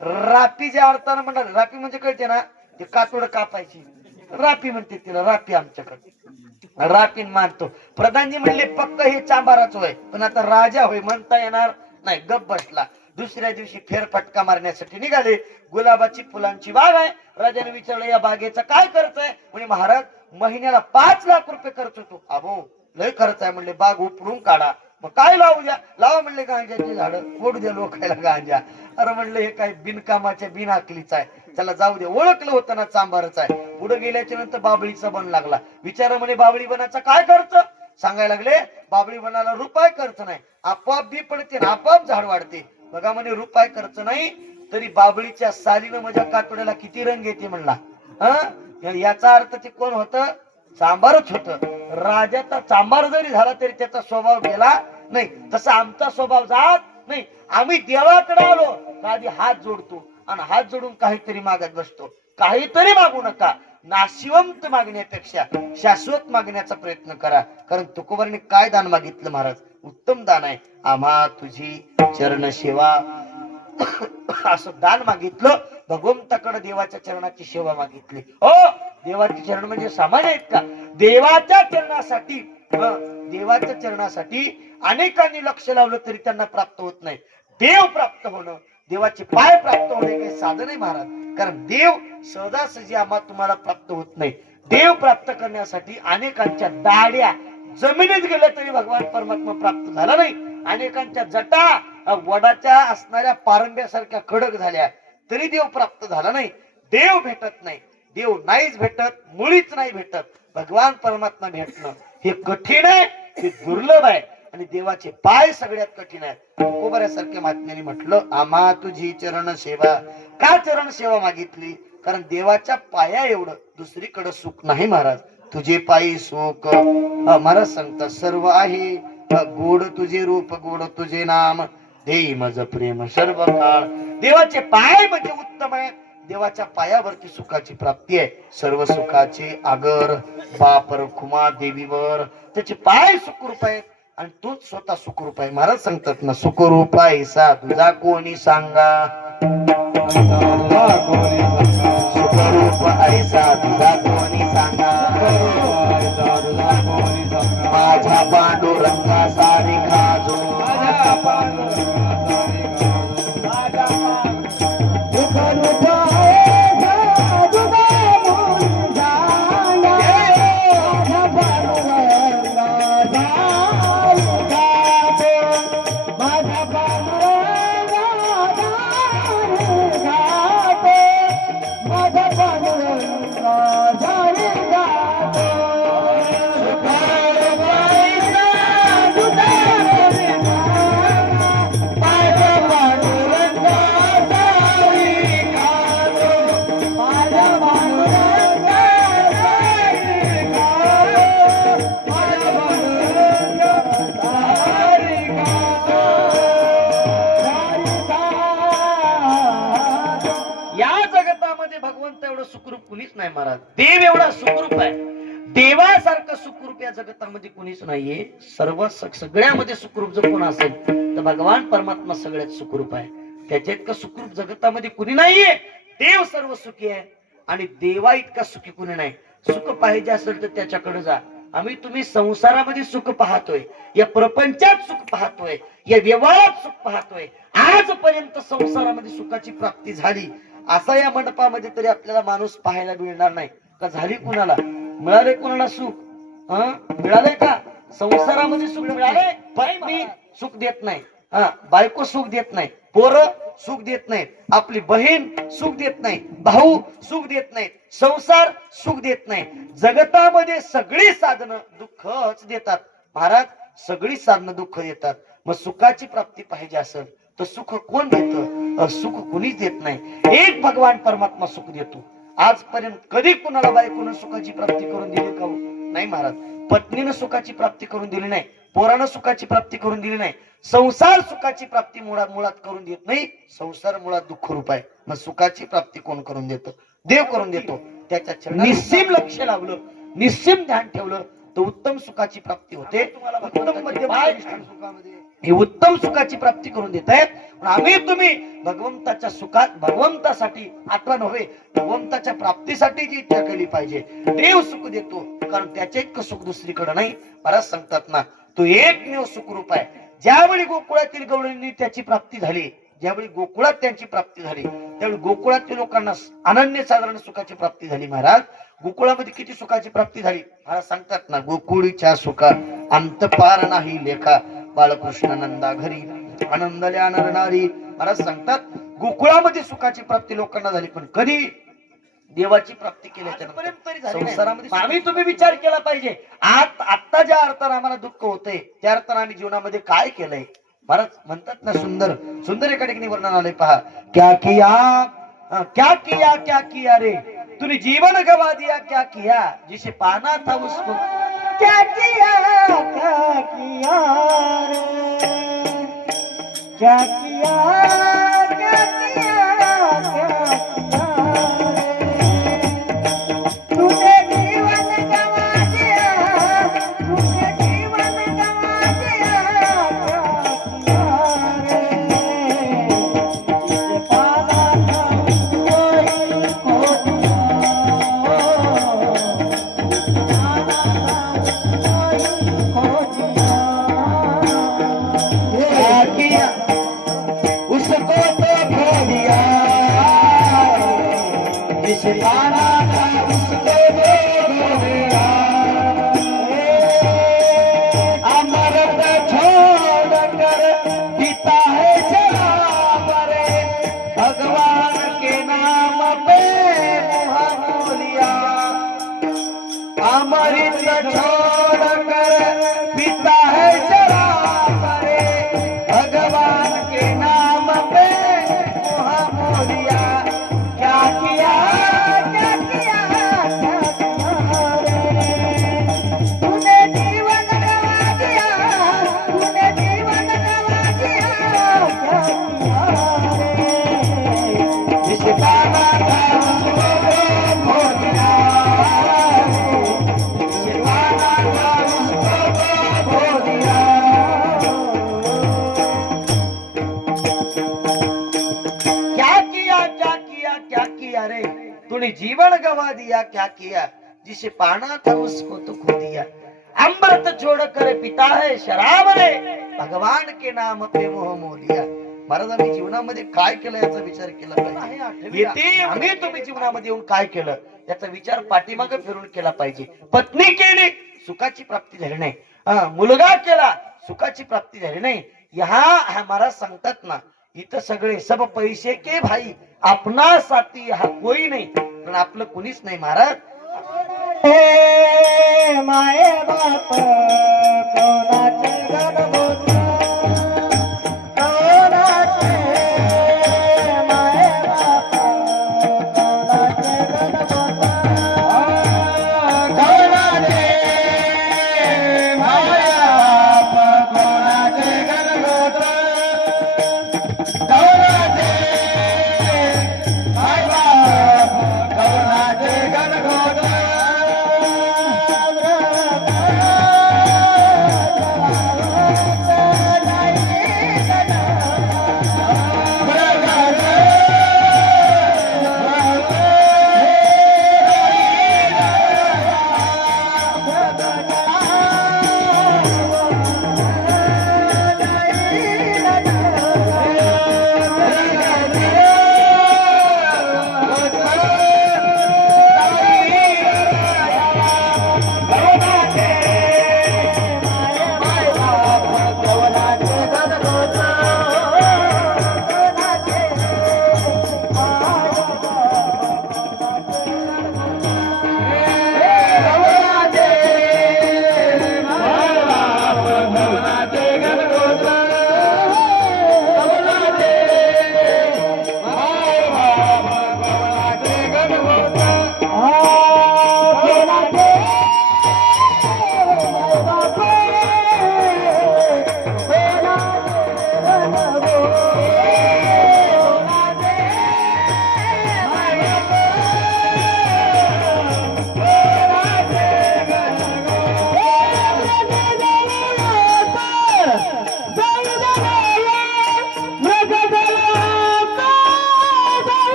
रापीच्या अर्थानं म्हणणार. रापी म्हणजे कळते ना, ते कातोड कापायची रापी म्हणते तिला. रापी आमच्याकडे रापीन मानतो. प्रधानजी म्हणले पक्क हे चांभाराच होय, पण आता राजा होय म्हणता येणार नाही. गप बसला. दुसऱ्या दिवशी फेरफटका मारण्यासाठी निघाले. गुलाबाची फुलांची बाग आहे. राजाने विचारलं या बागेचा काय खर्च आहे. म्हणजे महाराज महिन्याला 5 लाख रुपये खर्च होतो. अहो लय खर्च आहे म्हणले. बाग उपडून काढा. मग काय लावू द्या, लावा म्हणले गांजाची झाडं, फोडू द्या लोकायला गांजा. अरे म्हणलं हे काय बिनकामाच्या बिनआकलीचा आहे, त्याला जाऊ दे. ओळखलं होतं ना चांभारच आहे. पुढे गेल्याच्या नंतर बाबळीचा बन लागला. विचार म्हणे बाबळी बनाचा काय खर्च. सांगायला लागले बाबळी बनाला रुपये खर्च नाही, आपोआप बी पडते ना आपोआप झाड वाढते. बघा म्हणे रुपये खर्च नाही तरी बाबळीच्या सालीनं माझ्या कातोड्याला किती रंग येते म्हणला. याचा अर्थ ते कोण होतं, चांभारच होत. राजाचा चांभार जरी झाला तरी त्याचा स्वभाव गेला नाही. तसा आमचा स्वभाव जात नाही. आम्ही देवाकडे आलो का आधी हात जोडतो आणि हात जोडून काहीतरी मागत बसतो. काहीतरी मागू नका. नाशिवंत मागण्यापेक्षा शाश्वत मागण्याचा प्रयत्न करा. कारण तुकोबांनी काय दान मागितलं महाराज, उत्तम दान आहे. आम्हा तुझी चरण सेवा असं दान मागितलं. भगवंताकडे देवाच्या चरणाची सेवा मागितली. हो, देवाचे चरण म्हणजे सामान्य आहेत का. देवाच्या चरणासाठी अनेकांनी लक्ष लावलं तरी त्यांना प्राप्त होत नाही. देव प्राप्त होणं, देवाचे पाय प्राप्त होणे काही साधन आहे महाराज. कारण देव सहजासहजी आम्हा तुम्हाला प्राप्त होत नाही. देव प्राप्त करण्यासाठी अनेकांच्या दाड्या जमिनीत गेल्या तरी भगवान परमात्मा प्राप्त झाला नाही. अनेकांच्या जटा वडाच्या असणाऱ्या पारंब्यासारख्या कडक झाल्या तरी देव प्राप्त झाला नाही. देव भेटत नाही. देव नाहीच भेटत, मुळीच नाही भेटत. भगवान परमात्मा भेटणं हे कठीण आहे, हे दुर्लभ आहे. आणि देवाचे पाय सगळ्यात कठीण आहे. तुकोबाऱ्यासारख्या महात्म्याने म्हटलं आम्हा तुझी चरण सेवा. का चरण सेवा मागितली, कारण देवाच्या पाया एवढं दुसरीकडे सुख नाही महाराज. तुझे पायी सुख महाराज सांगतात सर्व आहे. गोड तुझे रूप, गोड तुझे नाम, देई मज प्रेम सर्व काळ. देवाचे पाय म्हणजे उत्तम आहे. देवाच्या पायावरती सुखाची प्राप्ती आहे. सर्व सुखाचे आगर बाप रखुमा देवीवर त्याचे पाय सुखरूप आहेत आणि तोच स्वतः सुखरूप आहे. महाराज सांगतात ना, सुखरूप ऐसा तुझा कोणी सांगा, सुखरूप ऐसा तुझा कोणी सांगा, माझ्या पांडुरंगा सारिखा जो, भगवंत एवढं सुखरूप कुणीच नाही महाराज. देव एवढा सुखरूप आहे, देवासारखं सुखरूप या जगतामध्ये कुणीच नाहीये. सर्व सगळ्यामध्ये सुखरूप जर कोण असेल तर भगवान परमात्मा सगळ्यात सुखरूप आहे. त्याच्या इतकं सुखरूप जगतामध्ये कुणी नाहीये. देव सर्व सुखी आहे आणि देवा इतका सुखी कुणी नाही. सुख पाहिजे असेल तर त्याच्याकडे जा. आम्ही तुम्ही संसारामध्ये सुख पाहतोय, या प्रपंचात सुख पाहतोय, या व्यवहारात सुख पाहतोय. आजपर्यंत संसारामध्ये सुखाची प्राप्ती झाली असा या मंडपामध्ये तरी आपल्याला माणूस पाहायला मिळणार नाही का. झाली कुणाला, मिळाले कुणाला सुख? मिळाले का संसारामध्ये सुख मिळाले? पत्नी सुख देत नाही, बायको सुख देत नाही, पोरं सुख देत नाहीत, आपली बहीण सुख देत नाही, भाऊ सुख देत नाहीत, संसार सुख देत नाही. जगतामध्ये सगळी साधनं दुःखच देतात महाराज, सगळी साधनं दुःख देतात. मग सुखाची प्राप्ती पाहिजे असेल तर सुख कोण देतं? सुख कोणीच देत नाही. एक भगवान परमात्मा सुख देतो. आजपर्यंत कधी कुणाला बायकोनं सुखाची प्राप्ती करून दिली का? नाही महाराज. पत्नीनं सुखाची प्राप्ती करून दिली नाही, पोरानं सुखाची प्राप्ती करून दिली नाही. संसार सुखाची प्राप्ती मुळात करून देत नाही. संसार मुळात दुःख रूप आहे. मग सुखाची प्राप्ती कोण करून देतो? देव करून देतो. त्याच्या चरणात निस्सीम लक्ष लावलं, निस्सीम ध्यान ठेवलं तर उत्तम सुखाची प्राप्ती होते. हे उत्तम सुखाची प्राप्ती करून देत आहेत. आम्ही तुम्ही भगवंताच्या सुखात, भगवंतासाठी आता नव्हे, भगवंताच्या प्राप्तीसाठी जी इच्छा केली पाहिजे. देव सुख देतो कारण त्याचे इतकं सुख दुसरीकडे नाही. महाराज सांगतात ना, तो एकमेव सुखरूप आहे. ज्यावेळी गोकुळातील गवळींनी त्याची प्राप्ती झाली, ज्यावेळी गोकुळात त्यांची प्राप्ती झाली, त्यावेळी गोकुळातील लोकांना अनन्य साधारण सुखाची प्राप्ती झाली. महाराज गोकुळामध्ये किती सुखाची प्राप्ती झाली? महाराज सांगतात ना, गोकुळीच्या सुखा अंत पार नाही लेखा, बाळकृष्ण नंदा घरी आनंदाले आनरणारी. महाराज सांगतात गोकुळामध्ये सुखाची प्राप्ती लोकांना झाली, पण कधी? देवाची प्राप्ती केल्याच्या संसारामध्ये. आम्ही तुम्ही विचार केला पाहिजे, आता ज्या अर्थाने आम्हाला दुःख होतंय त्या अर्थाने आम्ही जीवनामध्ये काय केलंय. महाराज म्हणतात ना, सुंदर सुंदर एका ठिकाणी वर्णन आलंय पहा. क्या किया क्या किया रे तूने जीवन गवा दिया, क्या किया जिसे पाना था उसको, क्या किया रे, क्या किया तूने जीवन गवा दिया, तूने जीवन गवा दिया, जीवन गवा दिया क्या किया, जिसे पाना था उसको तो खो दिया। अमृत छोड़कर पिता है शराब रे, भगवान के नाम पे मोह मोह दिया। महाराज आम्ही जीवनामध्ये काय केलं याचा विचार केला पाहिजे। येते आम्ही तुम्ही जीवनामध्ये येऊन काय केलं याचा विचार पाठीमागे फिरून केला पाहिजे। पत्नी केली सुखाची प्राप्ती झाली नाही, मुलगा केला सुखाची प्राप्ती झाली नाही। यहाँ महाराज सांगतात ना, इथं सगळे सब पैसे के भाई, अपना साथी हा कोई नाही, पण आपलं कुणीच नाही महाराज। माये बाप कोणाचे गणगोत, कोणाचे माये बाप कोणाचे गणगोत, कोणाचे माये बाप कोणाचे गणगोत, कोणाचे माये बाप कोणाचे गणगोत।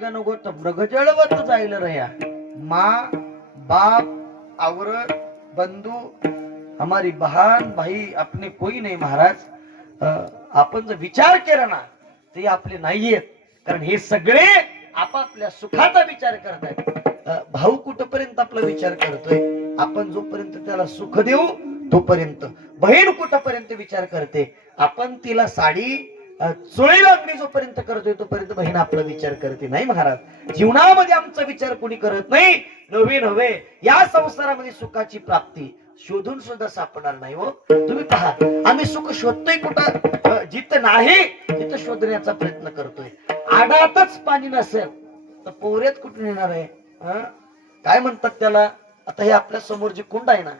गणगोत मृगजळवत जाईल रया। माँ बाप औरत बंधू हमारी बहन भाई अपने कोई नाही महाराज। आपण जर विचार केला ना ते आपले नाहीयेत, कारण हे सगळे आपापल्या सुखाचा विचार करत आहेत। भाऊ कुठपर्यंत आपला विचार करतोय, आपण जोपर्यंत त्याला सुख देऊ तोपर्यंत। बहीण कुठपर्यंत विचार करते, आपण तिला साडी चोळी लागली जोपर्यंत करतोय तोपर्यंत बहीण आपला विचार करते नाही महाराज। जीवनामध्ये आमचा विचार कोणी करत नाही। नवे नवे या संसारामध्ये सुखाची प्राप्ती शोधून सुद्धा सापडणार नाही हो। तुम्ही पहा आम्ही सुख शोधतोय कुठं, जिथं नाही तिथं शोधण्याचा प्रयत्न करतोय। आडातच पाणी नसेल तर पोऱ्यात कुठून येणार आहे? काय म्हणतात त्याला, आता हे आपल्या समोर जे कुंड आहे ना,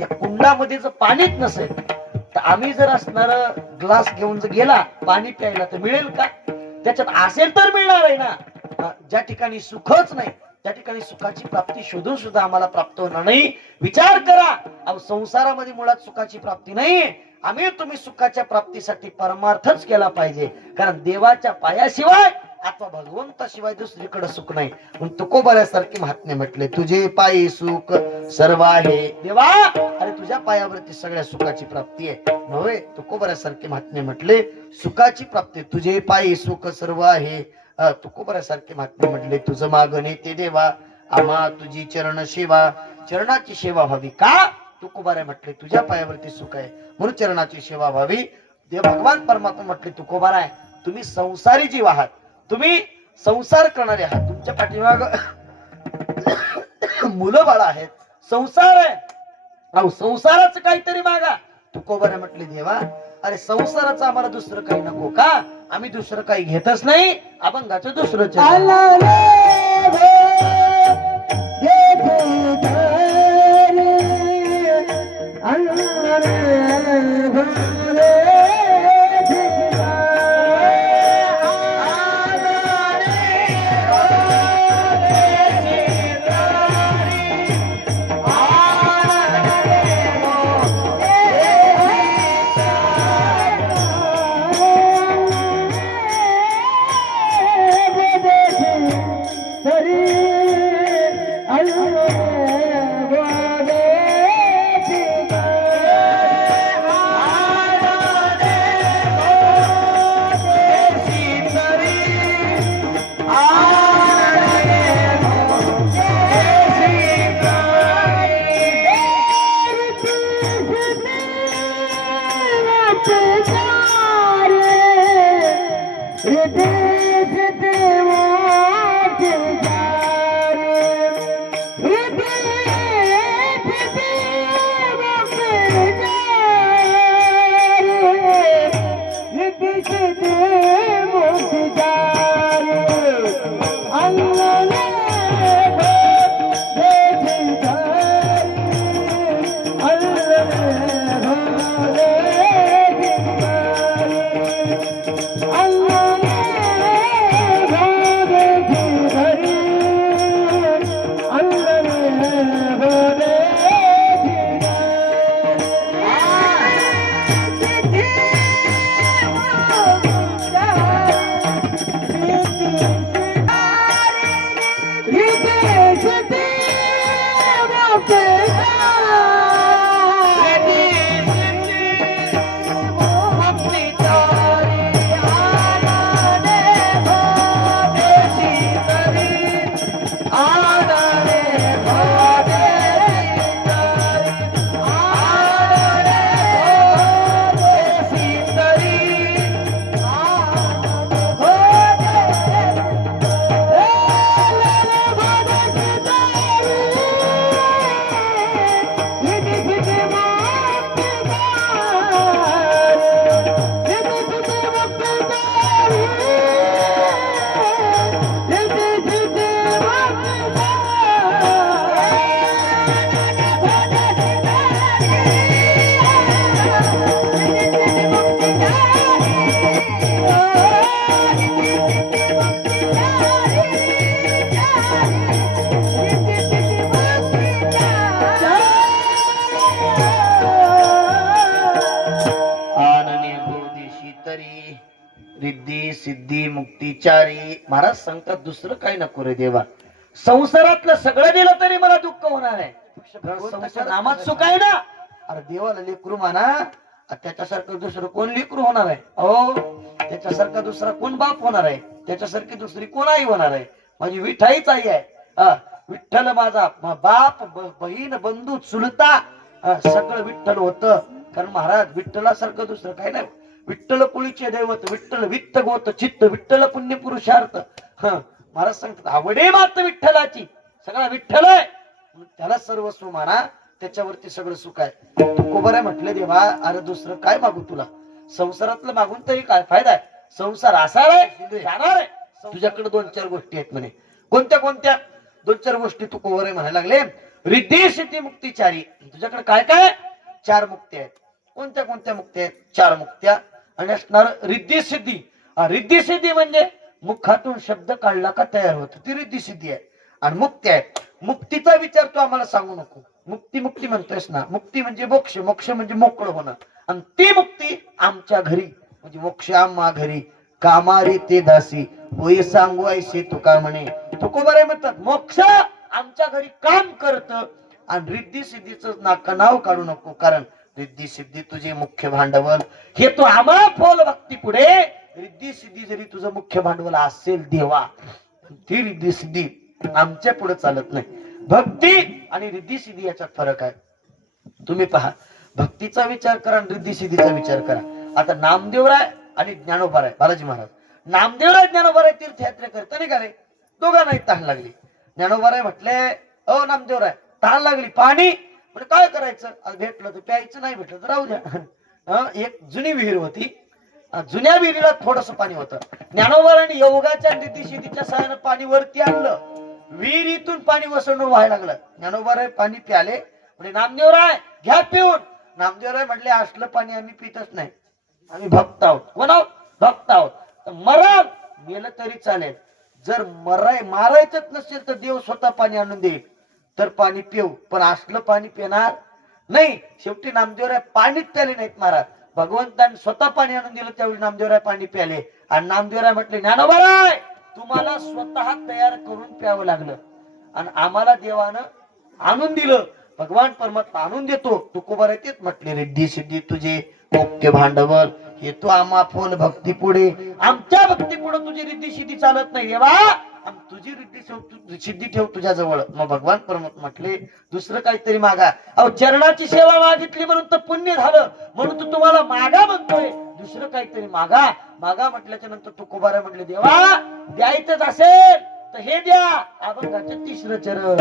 या कुंडामध्ये जर पाणीच नसेल तर आम्ही जर असणार ग्लास घेऊन जर गेला पाणी प्यायला तर मिळेल का? त्याच्यात असेल तर मिळणार आहे ना। ज्या ठिकाणी सुखच नाही त्या ठिकाणी सुखाची प्राप्ती शोधून सुद्धा आम्हाला प्राप्त होणार नाही। विचार करा, अहो संसारामध्ये मुळात सुखाची प्राप्ती नाही। आम्ही तुम्ही सुखाच्या प्राप्तीसाठी परमार्थच केला पाहिजे, कारण देवाच्या पायाशिवाय अथवा भगवंताशिवाय दुसरीकडे सुख नाही। म्हणून तुकोबाऱ्यासारखे महात्मे म्हटले, तुझे पायी सुख सर्व आहे देवा, अरे तुझ्या पायावरती सगळ्या सुखाची प्राप्ती आहे नव्हे। तुकोबाऱ्यासारखे महात्मे म्हटले सुखाची प्राप्ती तुझे पायी सुख सर्व आहे। तुकोबाऱ्यासारखे महात्मे म्हटले तुझं मागणे ते देवा, आम्हा तुझी चरण सेवा, चरणाची सेवा व्हावी का? तुकोबाऱ्या म्हटले तुझ्या पायावरती सुख आहे म्हणून चरणाची सेवा व्हावी। देव भगवान परमात्मा म्हटले तुकोबार आहे तुम्ही संसारी जीव आहात, तुम्ही संसार करणारे आहात, तुमच्या पाठीमाग मुलं बाळ आहेत, संसार आहे, अहो संसाराचं काहीतरी मागा. तुकोबाने म्हटले देवा अरे संसाराचं आम्हाला दुसरं काही नको का, आम्ही दुसरं काही घेतच नाही, अभंगाचं दुसरंच आहे. आला रे देव धरे, आला रे भोले भिकारे, आला रे भोले भिकारे, आला रे भोले रिद्धी सिद्धी मुक्तीचारी. महाराज सांगतात दुसरं काही नको रे देवा, संसारातलं सगळं दिलं तरी मला दुःख होणार आहे, संसार नामात सुख आहे ना. अरे देवाला लेकरू म्हणा, त्याच्यासारखं दुसरं कोण लेकरू होणार आहे, अहो त्याच्यासारखा दुसरा कोण बाप होणार आहे, त्याच्यासारखी दुसरी कोण आई होणार आहे. माझी विठाईच आई आहे, विठ्ठल माझा बाप बहीण बंधू चुलता सगळं विठ्ठल होतं. कारण महाराज विठ्ठलासारखं दुसरं काही नाही. विठ्ठल कुळीचे दैवत, विठ्ठल वित्त गोत चित्त, विठ्ठल पुण्य पुरुषार्थ. महाराज सांगतात आवडे मात विठ्ठलाची, सगळा विठ्ठल आहे, त्याला सर्वस्व माना, त्याच्यावरती सगळं सुख आहे. तुकोबर आहे म्हटलं देवा अरे दुसरं काय मागू तुला, संसारातलं मागून तरी काय फायदा आहे, संसार असा आहे जाणार आहे. तुझ्याकडे 2-4 गोष्टी आहेत म्हणे. कोणत्या कोणत्या 2-4 गोष्टी तुकोबर आहे म्हणायला लागले. रिद्धी सिद्धी मुक्तीचारी, तुझ्याकडे काय काय 4 मुक्ती आहेत. कोणत्या कोणत्या मुक्ती आहेत, 4 मुक्त्या. आणि असणार रिद्धी सिद्धी. रिद्धी सिद्धी म्हणजे मुखातून शब्द काढला का तयार होत, ती रिद्धी सिद्धी आहे. आणि मुक्ती आहे, मुक्तीचा विचार तू आम्हाला सांगू नको. मुक्ती मुक्ती म्हणतोयस ना, मुक्ती म्हणजे मोक्ष, मोक्ष म्हणजे मोकळं होणं. आणि ती मुक्ती आमच्या घरी म्हणजे मोक्ष आम्हा घरी, कामारी ते दासी होई सांगू ऐसे तुका म्हणे. तुकोबारे म्हणतात मोक्ष आमच्या घरी काम करत. आणि रिद्धी सिद्धीचं नाव काढू नको, कारण रिद्धी सिद्धी तुझे मुख्य भांडवल. हे तू आम्हाला फोल भक्ती पुढे रिद्धी सिद्धी जरी तुझं मुख्य भांडवल असेल देवा, ती रिद्धी सिद्धी आमच्या पुढे चालत नाही. भक्ती आणि रिद्धी सिद्धी याच्यात फरक आहे. तुम्ही पहा, भक्तीचा विचार करा आणि रिद्धी सिद्धीचा विचार करा. आता नामदेवराय आणि ज्ञानोबाराय बालाजी महाराज, नामदेवराय ज्ञानोबाराय तीर्थयात्रा करता नाही का रे, दोघांनाही तहान लागली. ज्ञानोबाराय म्हटले, अ नामदेवराय तहान लागली, पाणी. म्हणजे काय करायचं, आज भेटलं तर प्यायचं, नाही भेटलं तर राहू द्या. एक जुनी विहीर होती, जुन्या विहिरीला थोडस पाणी होतं. ज्ञानोबारांनी योगाच्या नितीशितीच्या सहाय्यानं पाणी वरती आणलं, विहिरीतून पाणी वसवून व्हायला लागलं. ज्ञानोबाराय पाणी प्याले, म्हणजे नामदेवराय घ्या पिऊन. नामदेवराय म्हटले, असलं पाणी आम्ही पितच नाही, आम्ही भक्त आहोत. कोण आहोत? भक्त आहोत. मरण गेलं तरी चालेल, जर मारायचंच नसेल तर देव स्वतः पाणी आणून देईल, तर पाणी पिऊ, पण असलं पाणी पिणार नाही. शेवटी नामदेवराय पाणीच प्याले नाहीत महाराज. भगवंतांनी स्वतः पाणी आणून दिलं, त्यावेळी नामदेवराय पाणी प्याले. आणि नामदेवराय म्हटले, ज्ञानोबाराय तुम्हाला स्वतः तयार करून प्यावं लागलं आणि आम्हाला देवानं आणून दिलं, भगवान परमात्मा आणून देतो. तुकोबाराय तेच म्हटले, रिद्धी सिद्धी तुझे मुख्य भांडवल, हे तो आम्हा फोन भक्ती पुढे, आमच्या भक्ती पुढे तुझी रिद्धी सिद्धी चालत नाही देवा, तुझी रिद्धी सिद्धी ठेव तुझ्या जवळ. मग भगवान परमात्मा म्हटले, दुसरं काहीतरी मागा. अहो चरणाची सेवा मागितली म्हणून तर पुण्य झालं, म्हणून तू तुम्हाला मागा म्हणतोय, दुसरं काहीतरी मागा. मागा म्हटल्याच्या नंतर तुकोबाराय म्हटले, देवा द्यायचंच असेल तर हे द्या, अभंगाचं तिसरं चरण.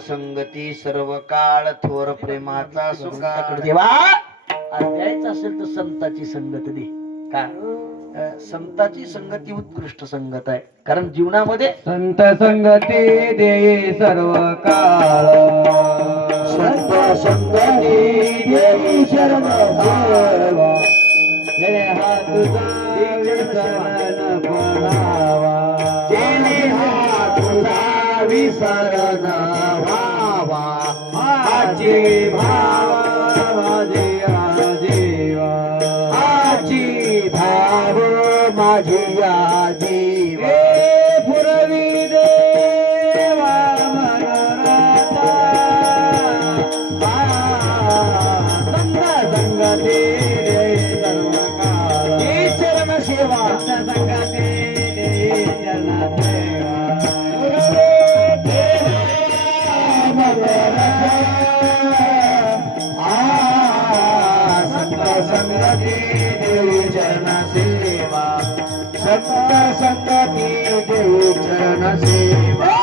संगती सर्व काळ थोर प्रेमाचा सुकाळ. देवा आज द्यायचं असेल तर संताची संगत दे. का संताची संगती उत्कृष्ट संगत आहे, कारण जीवनामध्ये संत संगती दे सर्व काळ, संत संगती देई शरण देवा, जय हात शरण कोणावा, जेणे हात विसरण व्हावा, आजी भाव माझी आजीवा आजी भाव माझी आजीवा पुरवी देवा मनोरथा संगती सर्व काळ चरण सेवा संगती चरण संगती देवी चरण सेवा संत संगती देवी चरण सेवा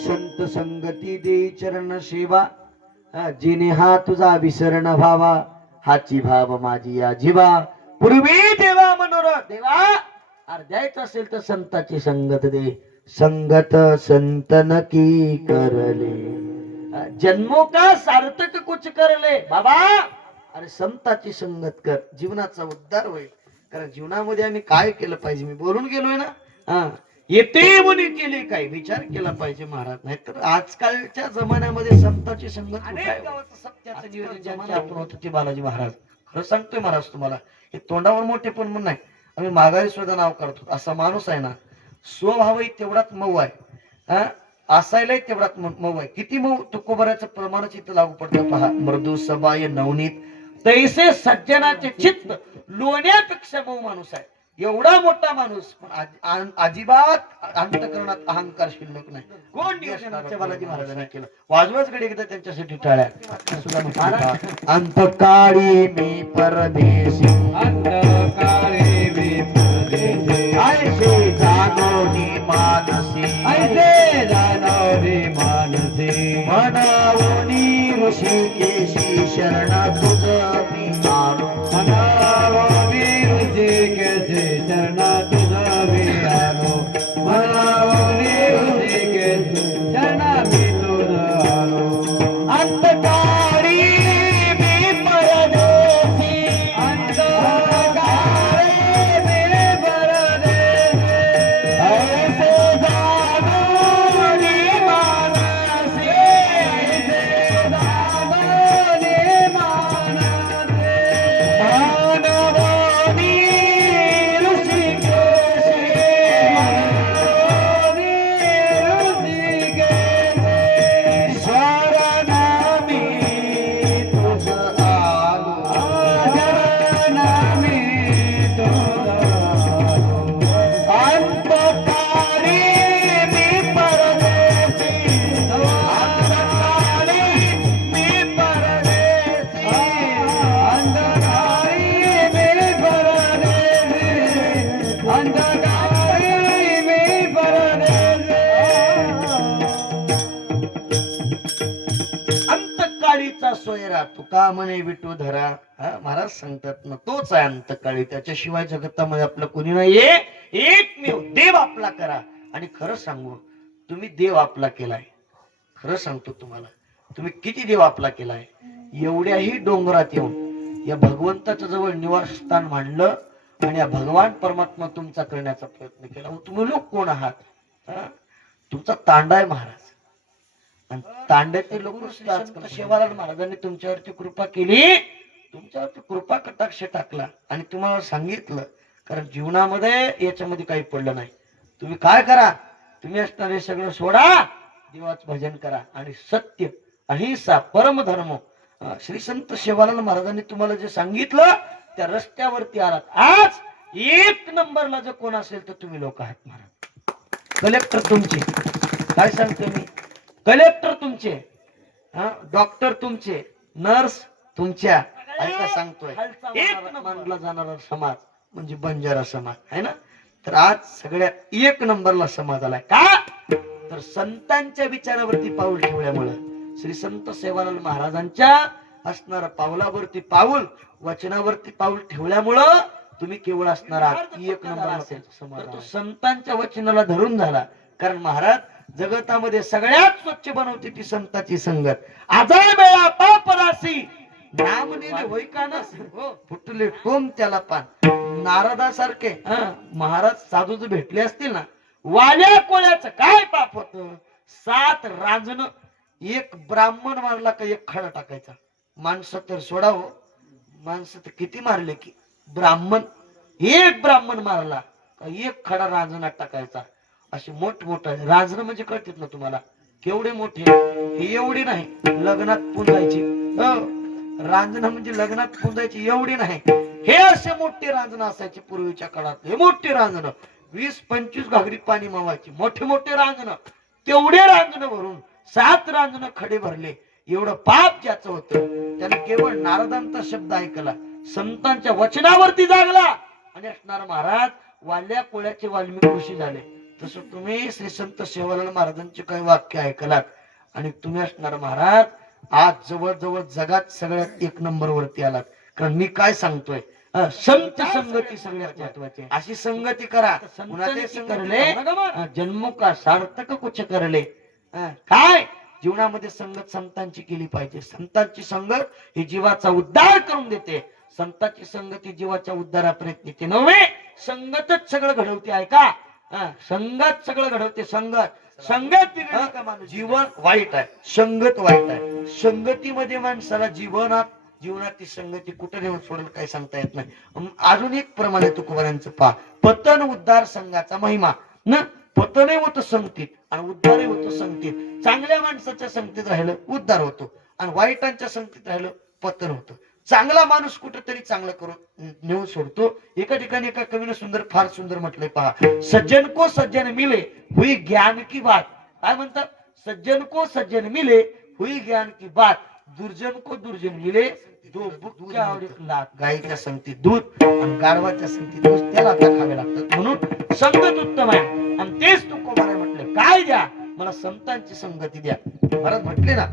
संत संगती देई चरण सेवा जिने हा तुझा विसरण भावा हाची भाव माझी आजीवा पूर्वी देवा मनोरथ देवा अर्ध्यायचं असेल तर संताची संगत दे संगत संतन की करले जन्मो का सार्थक कुछ करले बाबा अरे संताची संगत कर जीवनाचा उद्धार होईल कारण जीवनामध्ये आम्ही काय केलं पाहिजे मी बोलून गेलोय ना हा येते मुनी केले काय विचार केला पाहिजे महाराज नाही तर आजकालच्या जमान्यामध्ये संताची संगत कुठे आहे? सत्याचं नियोजन ज्यांच्या हातून होतं ते बालाजी महाराज खरं सांगतोय महाराज तुम्हाला हे तोंडावर मोठे पण म्हणून नाही आम्ही माघारी सुद्धा नाव करतो असा माणूस आहे ना स्वभावही तेवढाच मऊ आहे असायलाही तेवढाच मऊ आहे किती मऊ तुकोबऱ्याचं प्रमाणच इथं लागू पडतं पहा मृदू सबाय नवनीत तैसे सज्जनाचे चित्त लोण्यापेक्षा मऊ माणूस आहे एवढा मोठा माणूस पण अजिबात अंतकरणात अहंकार शिल्लक नाही कोण नियोजनाच्या बालाजी महाराजांनी केलं वाजवाच गडी एकदा त्यांच्यासाठी टाळ्या अंतकाळी मी परदेशी अंतकाळी मी परदेशी ऐसे जानोनी मानसी ऐसे जानोनी मानसी मनावनी ऋषिकेशी शरण तुझ मी मानो मनावनी ऋषिकेशी शरण तुझ मी मानो मनावनी ऋषिकेशी शरण मी तुझ आलो अंतकाळी मी परदेशी अंतकाळी मी परदेशी ऐसे जानोनी मानसी ऐसे जानोनी मानसी मानवनी ऋषिकेशी मानवनी ऋषिकेशी शरण मी तुझ आलो शरण मी तुझ अंतकाळी मी परदेशी अंतकाळी मी परदेशी अंतकाळी मी परदेशी अंतकाळी मी परदेशी अंतकाळीचा सोयरा तुका म्हणे विटू धरा महाराज सांगतात ना तोच आहे अंतकाळी त्याच्याशिवाय जगतामध्ये आपलं कोणी नाहीये एकमेव देव आपला करा आणि खरं सांगू तुम्ही देव आपला केलाय खरं सांगतो तुम्हाला तुम्ही किती देव आपला केलाय एवढ्याही डोंगरात येऊन या भगवंताच्या जवळ निवासस्थान मांडलं आणि या भगवान परमात्मा तुमचा करण्याचा प्रयत्न केला तुम्ही लोक कोण आहात तुमचा तांडा आहे महाराज आणि तांड्याचे लोक शेवालाल महाराजांनी तुमच्यावरती कृपा केली तुमच्यावरती कृपा कटाक्ष टाकला आणि तुम्हाला सांगितलं कारण जीवनामध्ये याच्यामध्ये काही पडलं नाही तुम्ही काय करा तुम्ही असणार हे सगळं सोडा, देवाचं भजन करा आणि सत्य, अहिंसा, परमधर्म, श्री संत सेवालाल महाराजांनी तुम्हाला जे सांगितलं त्या रस्त्यावरती आलात. आज 1 नंबरला जर कोण असेल तर तुम्ही लोक आहात महाराज. कलेक्टर तुमचे, काय सांगतो मी, कलेक्टर तुमचे, डॉक्टर तुमचे, नर्स तुमच्या, ऐका सांगतोय. एक मानला जाणारा समाज म्हणजे बंजारा समाज आहे ना. तर आज सगळ्यात 1 नंबरला समाज आलाय. का तर संतांच्या विचारावरती पाऊल ठेवल्यामुळं, श्री संत सेवालाल महाराजांच्या असणारा पावलावरती पाऊल, वचनावरती पाऊल ठेवल्यामुळं तुम्ही केवळ असणार आहात 1 नंबरला समाज. तो संतांच्या वचनाला धरून झाला. कारण महाराज जगतामध्ये सगळ्यात स्वच्छ बनवते ती संतांची संगत. आजार बेळा पापरासी नाम नेले होय का ना, फुटले टोम त्याला पान. नारदासारखे महाराज साधू जर भेटले असतील ना, वाल्या कोळ्याचं काय पाप होत. 7 रांजण, 1 ब्राह्मण मारला का 1 खडा टाकायचा. माणसं तर सोडावं, माणसं तर किती मारले की ब्राह्मण, 1 ब्राह्मण मारला का 1 खडा रांजणात टाकायचा. असे मोठमोठे रांजण म्हणजे कळतात ना तुम्हाला, केवढे मोठे. ही एवढी नाही लग्नात पुंजायची, रांजण म्हणजे लग्नात पुंजायची एवढी नाही. हे असे मोठे रांजण असायचे पूर्वीच्या काळात. हे मोठे रांजण 20-25 घागरी पाणी मावायची, मोठे मोठे रांजण. तेवढे रांजण भरून 7 रांजण खडे भरले. एवढं पाप ज्याचं होतं त्याने केवळ नारदांचा शब्द ऐकला, संतांच्या वचनावरती जागला आणि असणार महाराज वाल्या कोळ्याचे वाल्मिकी ऋषी झाले. तसं तुम्ही श्री संत सेवालाल महाराजांचे काही वाक्य ऐकलात आणि तुम्ही असणार महाराज आज जवळजवळ जगात सगळ्यात 1 नंबर वरती आलात. कारण मी काय सांगतोय, संत संगती सगळ्यात महत्वाची. अशी संगती करा करले जन्मो का सार्थक कुछ करले. काय जीवनामध्ये संगत संतांची केली पाहिजे. संतांची संगत ही जीवाचा उद्धार करून देते. संतांची संगत ही जीवाच्या उद्धारापर्यंत येते नव्हे, संगतच सगळं घडवते. ऐका, संगत सगळं घडवते. संगत जीवन वाईट आहे, संगत वाईट आहे. संगतीमध्ये माणसाला जीवनात ती संगती कुठे नेऊन सोडेल काय सांगता येत नाही. अजून एक प्रमाणे तुकोबारांचं पहा, पतन उद्धार संघाचा महिमा न. पतनही होतं संगतीत आणि उद्धारही होतं संगतीत. चांगल्या माणसाच्या संगतीत राहिलं उद्धार होतो आणि वाईटांच्या संगतीत राहिलं पतन होतं. चांगला माणूस कुठेतरी चांगलं करून नेऊन सोडतो. एका ठिकाणी एका कवीने फार सुंदर म्हटलंय पहा, सज्जन को सज्जन मिले हुई ज्ञान की बात. काय म्हणतात, सज्जन को सज्जन मिले हुई ज्ञान की बात, दुर्जन को दुर्जन मिले दो बुक्क्या और एक लात. गाईच्या संगतीत दूध आणि गाढवाच्या संगतीत दूध, त्याला आता खावे लागतात. म्हणून संगत उत्तम आहे आणि तेच तुकोबाने म्हटले, काय द्या मला संतांची संगती द्या. महाराज म्हटले ना,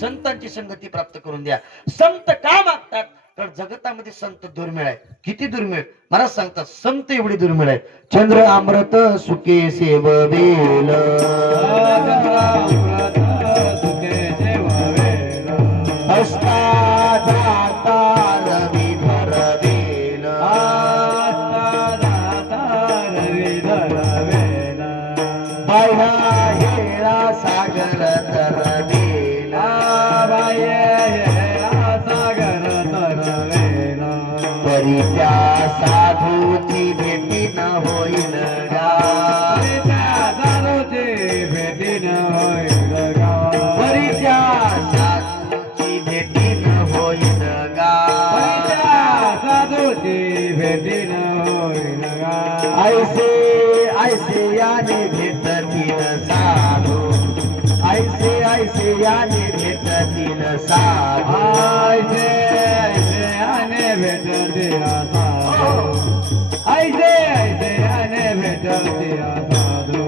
संतांची संगती प्राप्त करून द्या. संत का मागतात तर जगतामध्ये संत दुर्मिळ आहे. किती दुर्मिळ महाराज सांगतात, संत एवढी दुर्मिळ आहे. चंद्र अमृत सुके सेववेल, हस्ता जाता रवी धरवेल, बाह्या हेळा सागर तरवेल, तरी त्या साधूची भेटी न होईल गा, भेटी न होईल गा, तरी त्या साधूची भेटी न होईल गा, साधूची भेटी न होईल गा. ऐसे ऐसे याने भेटतील साधू, ऐसे ऐसे याने भेटतील साधू, ऐसे ऐसे याने भेटतील साधू, ऐसे ऐसे याने भेटतील साधू.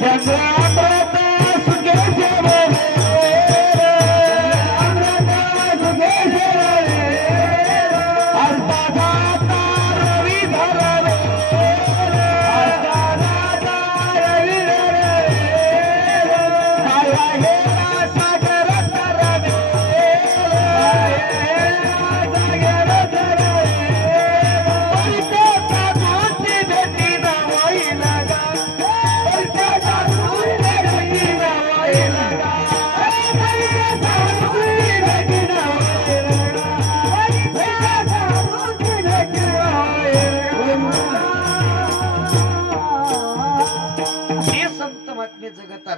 चंद्र अमृत सुखे सेववेल, अमृत सुखे सेववेल, हस्ता जाता रवी धरवेल, हस्ता जाता रवी धरवेल, बाह्या हेळा सागर तरवेल, बाह्या हेळा सागर तरवेल, परिते साधू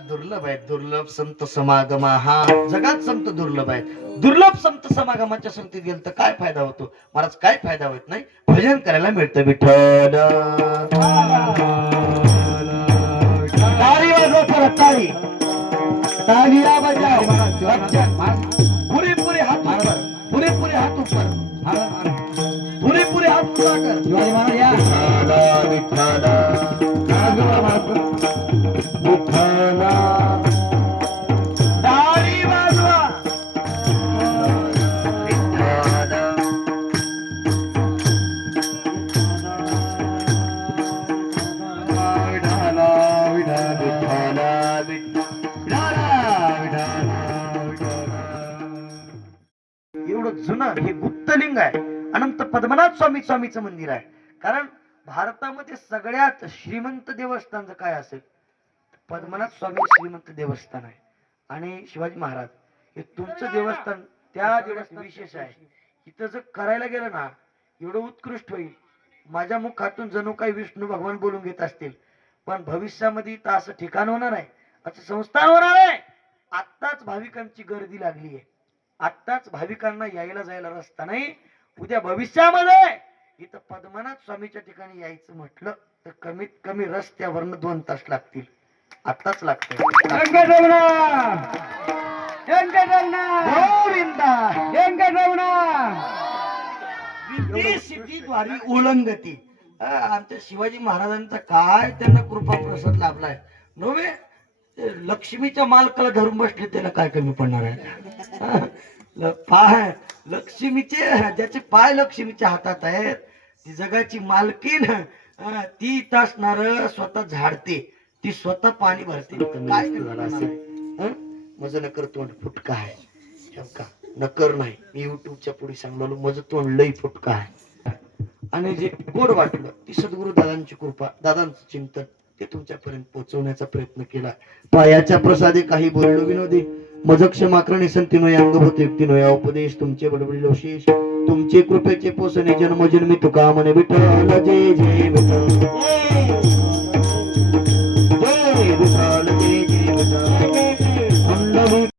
दुर्लभ आहेत. दुर्लभ संत समागम हा जगात संत दुर्लभ आहेत. दुर्लभ संत समागमाच्या संगतीत गेलं तर काय फायदा होतो महाराज? काय फायदा होत नाही. भजन करायला मिळतं. विठ्ठल टाळी वाजवा खरं, टाळी तालिया बजाव. पुरेपुरे हात वर, पुरेपुरे हात ऊपर, पुरेपुरे हात उभा कर. विठ्ठल विठ्ठल विठ्ठल टाळी वाजवा. विठ्ठल एवढं जुनं हे गुप्तलिंग आहे. अनंत पद्मनाभ स्वामीचं मंदिर आहे. कारण भारतामध्ये सगळ्यात श्रीमंत देवस्थान काय असेल, पद्मनाभ स्वामी श्रीमंत देवस्थान आहे. आणि शिवाजी महाराज हे तुमचं देवस्थान, त्या देवस्थान विशेष आहे. इथं जर करायला गेलं ना एवढं उत्कृष्ट होईल. माझ्या मुखातून जणू काही विष्णू भगवान बोलून घेत असतील. पण भविष्यामध्ये तर असं ठिकाण होणार आहे, असं संस्थान होणार आहे. आत्ताच भाविकांची गर्दी लागली आहे. आत्ताच भाविकांना यायला जायला रस्ता नाही. उद्या भविष्यामध्ये इथं पद्मनाभ स्वामीच्या ठिकाणी यायचं म्हटलं तर कमीत कमी रस्त्यावरनं 2 तास लागतील. आत्ताच लागतं. सिद्धीद्वारी उल्लंघती. आमच्या शिवाजी महाराजांचा काय त्यांना कृपा प्रसाद लाभलाय नव्हे. लक्ष्मीच्या मालकाला धरून बसले त्याला काय कमी पडणार आहे? पाय लक्ष्मीचे, ज्याचे पाय लक्ष्मीच्या हातात आहेत, ती जगाची मालकीन, ती असणार स्वतः झाडते, ती स्वतः पाणी भरते. काय माझं नकर तोंड फुटका आहे का? नकर नाही, मी युट्यूबच्या पुढे सांगलो माझं तोंड लई फुटका आहे. आणि जे गोड वाटलं ती सद्गुरु दादांची कृपा, दादांचं चिंतन ते तुमच्यापर्यंत पोहोचवण्याचा प्रयत्न केला. पायाच्या प्रसादे काही बोललो विनोदी, मज क्षमा करणे संतीनो अंग होते व्यक्तीनो या उपदेश तुमचे बडबडील शेष, तुमचे कृपेचे पोसणे जन्मोजन्मी तुका म्हणे विठ्ठल जय जय विठ्ठल.